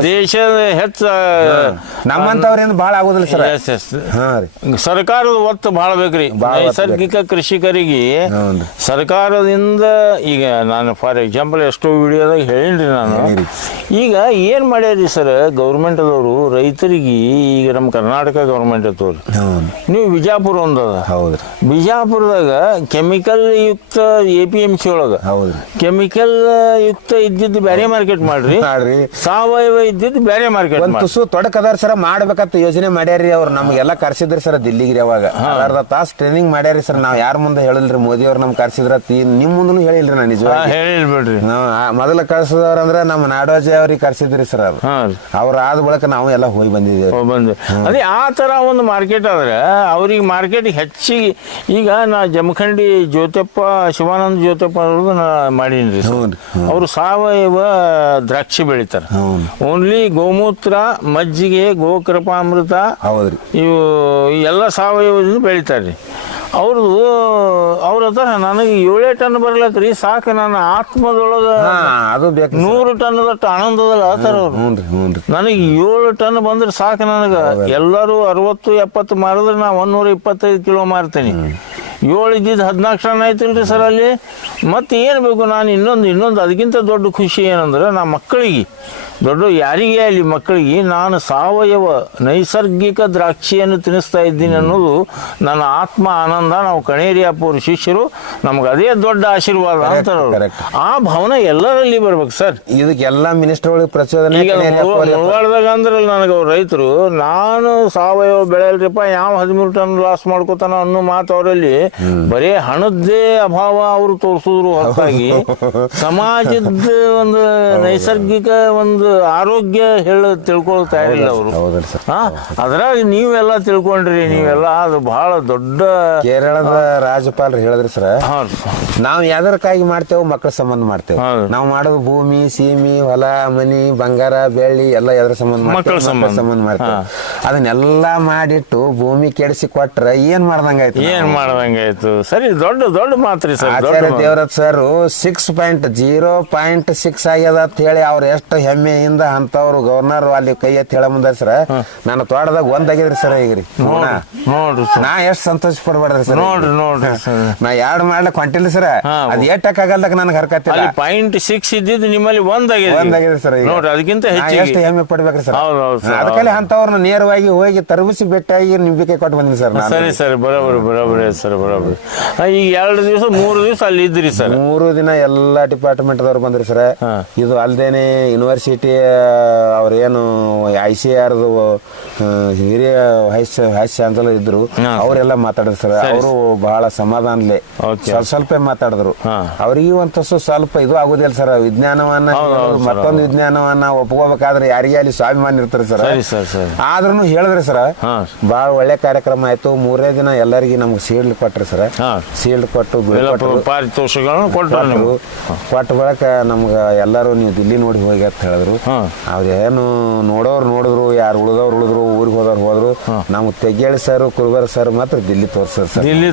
ದೇಶ ಹೆಚ್ಚು ಮುಂದೆ ನಮ್ಮಂತವ್ರೇನು ಬಹಳ ಆಗೋದಿಲ್ಲ ಸರ್. ಎಸ್ ಎಸ್ ಹಾ ರೀ. ಸರ್ಕಾರದ ಒತ್ತು ಭಾಳ ಬೇಕ್ರಿ. ಭಾಳ ಒತ್ತು ನೈಸರ್ಗಿಕ ಕೃಷಿಕರಿಗೆ ಹೌದು. ಸರ್ಕಾರದಿಂದ ಈಗ ನಾನು ಫಾರ್ ಎಕ್ಸಾಂಪಲ್ ಎಷ್ಟೋ ವಿಡಿಯೋದಾಗ ಹೇಳಿನ್ರಿ ನಾನು. ಹೇಳಿರಿ. ಈಗ ಏನು ಮಾಡ್ಯಾರಿ ಸರ್ ಗೌರ್ಮೆಂಟ್ದವರು ರೈತರಿಗೆ ಈಗ ನಮ್ಮ ಕರ್ನಾಟಕ ಗೌರ್ಮೆಂಟ್ ಅವರು ನೀವು ನೀವು ಬಿಜಾಪುರ ಒಂದದ. ಹೌದ್ರಿ. ಬಿಜಾಪುರದಾಗ ಕೆಮಿಕಲ್ ಯುಕ್ತ ಎ ಪಿ ಎಂ ಸಿ ಒಳಗೆ ಹೌದ್ರಿ. ಕೆಮಿಕಲ್ ಯುಕ್ತ ಇದ್ದಿದ್ದು ಬೇರೆ ಮಾರ್ಕೆಟ್ ಮಾಡ್ರಿ. ಮಾಡ್ರಿ. ಸಾವಯವ ಇದ್ದಿದ್ದು ಬೇರೆ ಮಾರ್ಕೆಟ್ ಒಂದ್ ತುಸು ತೊಡಕದಾರ ಸರ ಮಾಡ್ಬೇಕಂತ ಯೋಜನೆ ಮಾಡ್ಯಾರ ಅವ್ರು. ನಮ್ಗೆಲ್ಲ ಕರ್ಸಿದ್ರಿ ಸರ್ ದಿಲ್ಲಿಗೆ ಅವಾಗ. ಅರ್ಧ ತಾಸು ಟ್ರೈನಿಂಗ್ ಮಾಡ್ಯಾರಿ ಸರ್. ನಾವ್ ಯಾರ ಮುಂದೆ ಹೇಳಿಲ್ರಿ ಮೋದಿ ಅವ್ರು ನಮ್ಗೆ ಕರ್ಸಿದ್ರ ನಿಮ್ ಮುಂದನು ಹೇಳಿಲ್ರಿ ನಾ ನಿಜವಾಗ. ಹೇಳಿಲ್ ಬಿಡ್ರಿ. ಮೊದಲ ಕಳ್ಸಿದವ್ರ ಅಂದ್ರೆ ನಮ್ಮ ನಾಡೋಜ ಅವ್ರಿಗೆ ಕರ್ಸಿದ್ರಿ ಸರ್ ಅವ್ರು. ಅವ್ರ ಆದ ಬಳಿಕ ನಾವು ಎಲ್ಲ ಹೋಗಿ ಬಂದಿದ್ದೇವೆ ಅದೇ ಆ ತರ ಒಂದು ಮಾರ್ಕೆಟ್ ಆದ್ರೆ ಅವ್ರಿಗೆ ಮಾರ್ಕೆಟ್ ಹೆಚ್ಚಿಗೆ ಈಗ ನಾ ಜಮಖಂಡಿ ಜ್ಯೋತಪ್ಪ ಶಿವಾನಂದ ಜ್ಯೋತಪ್ಪ ಅವ್ರದ್ದು ನಾ ಮಾಡೀನಿ ಅವರು ಸಾವಯವ ದ್ರಾಕ್ಷಿ ಬೆಳಿತಾರೆ. ಓನ್ಲಿ ಗೋಮೂತ್ರ ಮಜ್ಜಿಗೆ ಗೋಕೃಪಾಮೃತ ಹೌದ್ರಿ. ಇವು ಎಲ್ಲ ಸಾವಯವದಿಂದ ಬೆಳಿತಾರೆ ರೀ ಅವ್ರದ್ದು ಅವ್ರ ಹತ್ರ ನನಗೆ ಏಳೇ ಟನ್ ಬರ್ಲತ್ರಿ ಸಾಕು ನನ್ನ ಆತ್ಮದೊಳಗ ಅದು ಬೇಕು ನೂರು ಟನ್ ಆನಂದದಲ್ಲಿ ಆತರ ಅವ್ರು ನನಗೆ ಏಳು ಟನ್ ಬಂದ್ರೆ ಸಾಕು ನನಗೆ. ಎಲ್ಲರೂ ಅರವತ್ತು ಎಪ್ಪತ್ತು ಮಾರಿದ್ರೆ ನಾ ಒಂದೂರ ಇಪ್ಪತ್ತೈದು ಕಿಲೋ ಮಾರ್ತೇನೆ. ಏಳು ಇದ್ದಿದ್ದು ಹದಿನಾಲ್ಕು ಟನ್ ಆಯ್ತಿಲ್ರಿ ಸರ್ ಅಲ್ಲಿ. ಮತ್ತೆ ಏನು ಬೇಕು ನಾನು ಇನ್ನೊಂದು ಇನ್ನೊಂದು ಅದಕ್ಕಿಂತ ದೊಡ್ಡ ಖುಷಿ ಏನಂದ್ರೆ ನಾ ಮಕ್ಕಳಿಗೆ ದೊಡ್ಡ ಯಾರಿಗೆ ಅಲ್ಲಿ ಮಕ್ಕಳಿಗೆ ನಾನು ಸಾವಯವ ನೈಸರ್ಗಿಕ ದ್ರಾಕ್ಷಿಯನ್ನು ತಿನ್ನಿಸ್ತಾ ಇದ್ದೀನಿ ಅನ್ನೋದು ನನ್ನ ಆತ್ಮ ಆನಂದ. ನಾವು ಕಣೇರಿ ಅಪ್ಪವ್ರ ಶಿಷ್ಯರು ನಮ್ಗೆ ಅದೇ ದೊಡ್ಡ ಆಶೀರ್ವಾದ ಅಂತಾರೆ ಅವ್ರು. ಆ ಭಾವನೆ ಎಲ್ಲರಲ್ಲಿ ಬರ್ಬೇಕು ಸರ್. ಇದಕ್ಕೆಲ್ಲ ಮಿನಿಸ್ಟರ್ಗಳಿಗೆ ಪ್ರಚೋದನೆ ಮುಳವಾಡ್ದಾಗ ಅಂದ್ರಲ್ಲ ನನಗೆ ಅವ್ರು ರೈತರು ನಾನು ಸಾವಯವ ಬೆಳೆಯಲ್ರಿಪ್ಪ ಯಾವ ಹದಿಮೂರು ಟನ್ ಲಾಸ್ ಮಾಡ್ಕೋತಾನ ಅನ್ನೋ ಮಾತು ಅವರಲ್ಲಿ ಬರೀ ಹಣದ್ದೇ ಅಭಾವ ಅವರು ತೋರಿಸಿದ್ರು ಹೊರತಾಗಿ. ಸಮಾಜದ ಒಂದು ನೈಸರ್ಗಿಕ ಒಂದು ಆರೋಗ್ಯ ಹೇಳ ತಿಳ್ಕೊಳ್ತಾ ಇಲ್ಲ ಅವರು ಹೌದಲ್ರಿ ಸರ್ ಹಾ ಅದ್ರಾಗ ನೀವೆಲ್ಲ ತಿಳ್ಕೊಂಡ್ರಿ ನೀವೆಲ್ಲ ಅದು ಬಹಳ ದೊಡ್ಡ ಕೇರಳದ ರಾಜ್ಯಪಾಲರು ಹೇಳಿದ್ರಿ ಸರ್ ಹಾ ನಾವು ಯಾವ್ದಕ್ಕಾಗಿ ಮಾಡ್ತೇವೆ ಮಕ್ಕಳ ಸಂಬಂಧ ಮಾಡ್ತೇವೆ ಹೌದು. ನಾವು ಮಾಡೋದು ಭೂಮಿ ಸೀಮಿ ಹೊಲ ಮನಿ ಬಂಗಾರ ಬೆಳ್ಳಿ ಎಲ್ಲ ಯಾವ್ದ್ರ ಸಂಬಂಧ ಮಾಡ್ತೇವೆ? ಮಕ್ಕಳ ಸಂಬಂಧ. ಸಂಬಂಧ ಮಾಡ್ತೇವೆ. ಅದನ್ನೆಲ್ಲ ಮಾಡಿಟ್ಟು ಭೂಮಿ ಕೆಡಿಸಿ ಕೊಟ್ರ ಏನ್ ಮಾಡ್ದಂಗಾಯ್ತು ಏನ್ ಮಾಡ್ದಂಗಾಯ್ತು ಸರಿ ದೊಡ್ಡ ದೊಡ್ಡ ಮಾತ್ರಿ ಸರ್ ದೊಡ್ಡ ಆಚಾರ್ಯ ಮಾತು. Devrat sir six point zero point six ಆಗ್ಯದ ಅಂತ ಹೇಳಿ ಅವ್ರು ಎಷ್ಟು ಹೆಮ್ಮೆಯಿಂದ ಅಂತವ್ರು ಗವರ್ನರ್ ಅಲ್ಲಿ ಕೈ ಎತ್ತಿ ಹೇಳ ಮುಂದ ಸರ್ ನನ್ನ ತೋಟದಾಗ ಒಂದ್ ಆಗಿದ್ರಿ ಸರ್ ಈಗ ರೀ ನೋಡ್ರಿ ನಾ ಎಷ್ಟ್ ಸಂತೋಷ ಪಡ್ಬಾರ್ದ್ರಿ ಸರ್ ನೋಡ್ರಿ ನೋಡ್ರಿ ನಾ ಎರಡ್ ಮಾಡ್ಲಕ್ ಹೊಂಟಿಲ್ಲ ಸರ್. ಅದ್ ಏಟಕ್ ಆಗಲ್ದಾಗ ನನಗೆ ಹರ್ಕತ್ತಿಲ್ಲ. ಅಲ್ಲಿ ಪಾಯಿಂಟ್ ಸಿಕ್ಸ್ ಇದ್ದಿದ್ದು ನಿಮ್ಮಲ್ಲಿ ಒಂದಾಗಿದೆ ಒಂದಾಗಿದೆ ಸರ್. ನೋಡ್ರಿ ಅದಕ್ಕಿಂತ ಎಷ್ಟು ಹೆಮ್ಮೆ ಪಡ್ಬೇಕ್ರಿ ಸರ್. ಅದಕ್ಕಲ್ಲಿ ಅಂತವ್ರನ್ನ ನೇರವಾಗಿ ಹೋಗಿ ತರಬಿಸಿ ಬೆಟ್ಟಾಗಿ ನಿಂಬಿಕೆ ಕೊಟ್ಟು ಬಂದಿನಿ ಸರ್ ಸರಿ ಸರ್ ಬರೋಬರಿ ಬರೋಬರಿ ಸರ್ ಬರೋಬರಿ ಈಗ ಎರಡು ದಿವಸ ಮೂರು ದಿವಸ ಅಲ್ಲಿ ಇದ್ರಿ ಸರ್. ಮೂರು ದಿನ ಎಲ್ಲಾ ಡಿಪಾರ್ಟ್ಮೆಂಟ್ ದವ್ರು ಬಂದ್ರಿ ಸರ್. ಇದು ಅಲ್ದೇನೆ ಯೂನಿವರ್ಸಿಟಿ ಅವ್ರೇನು ಐ ಸಿ ಆರ್ದು ಹಿರಿಯ ವೈಸ್ ಚಾನ್ಸಲರ್ ಇದ್ರು. ಅವರೆಲ್ಲ ಮಾತಾಡಿದ್ರು ಸರ್. ಅವರು ಬಹಳ ಸಮಾಧಾನಲೆ. ಸ್ವಲ್ಪ ಸ್ವಲ್ಪ ಮಾತಾಡಿದ್ರು. ಅವ್ರಿಗೆ ಒಂದು ಸ್ವಲ್ಪ ಇದು ಆಗುದಿಲ್ಲ ಸರ್. ವಿಜ್ಞಾನವನ್ನ ಮತ್ತೊಂದು ವಿಜ್ಞಾನವನ್ನ ಒಪ್ಕೋಬೇಕಾದ್ರೆ ಯಾರಿಗೆ ಅಲ್ಲಿ ಸ್ವಾಭಿಮಾನ ಇರ್ತಾರೆ ಸರ್. ಆದ್ರೂ ಹೇಳಿದ್ರೆ ಸರ್. ಬಹಳ ಒಳ್ಳೆ ಕಾರ್ಯಕ್ರಮ ಆಯ್ತು. ಮೂರನೇ ದಿನ ಎಲ್ಲರಿಗೆ ನಮ್ಗೆ ಸೀಲ್ಡ್ ಕೊಟ್ರಿ ಸರ್. ಸೀಲ್ಡ್ ಕೊಟ್ಟು ಕೊಟ್ಟು ಕೊಟ್ಟ ಬಳಿಕ ನಮ್ಗೆ ಎಲ್ಲರೂ ನೀವು ದಿಲ್ಲಿ ನೋಡಿ ಹೋಗಿ ಅಂತ ಹೇಳಿದ್ರು. ಅವ್ರೇನು ನೋಡೋರು ನೋಡಿದ್ರು ಯಾರು ಉಳಿದವ್ರು ಉಳಿದ್ರು ಊರಿಗೆ ಹೋದವ್ರು ಹೋದ್ರು ನಮ್ಗೆ ತೆಗೇಳಿ ಸರ್ ಕುರುಬರ ಸರ್ ಮಾತ್ರ ದಿಲ್ಲಿ ತೋರ್ಸರ್ ಸರ್. ದಿಲ್ಲಿ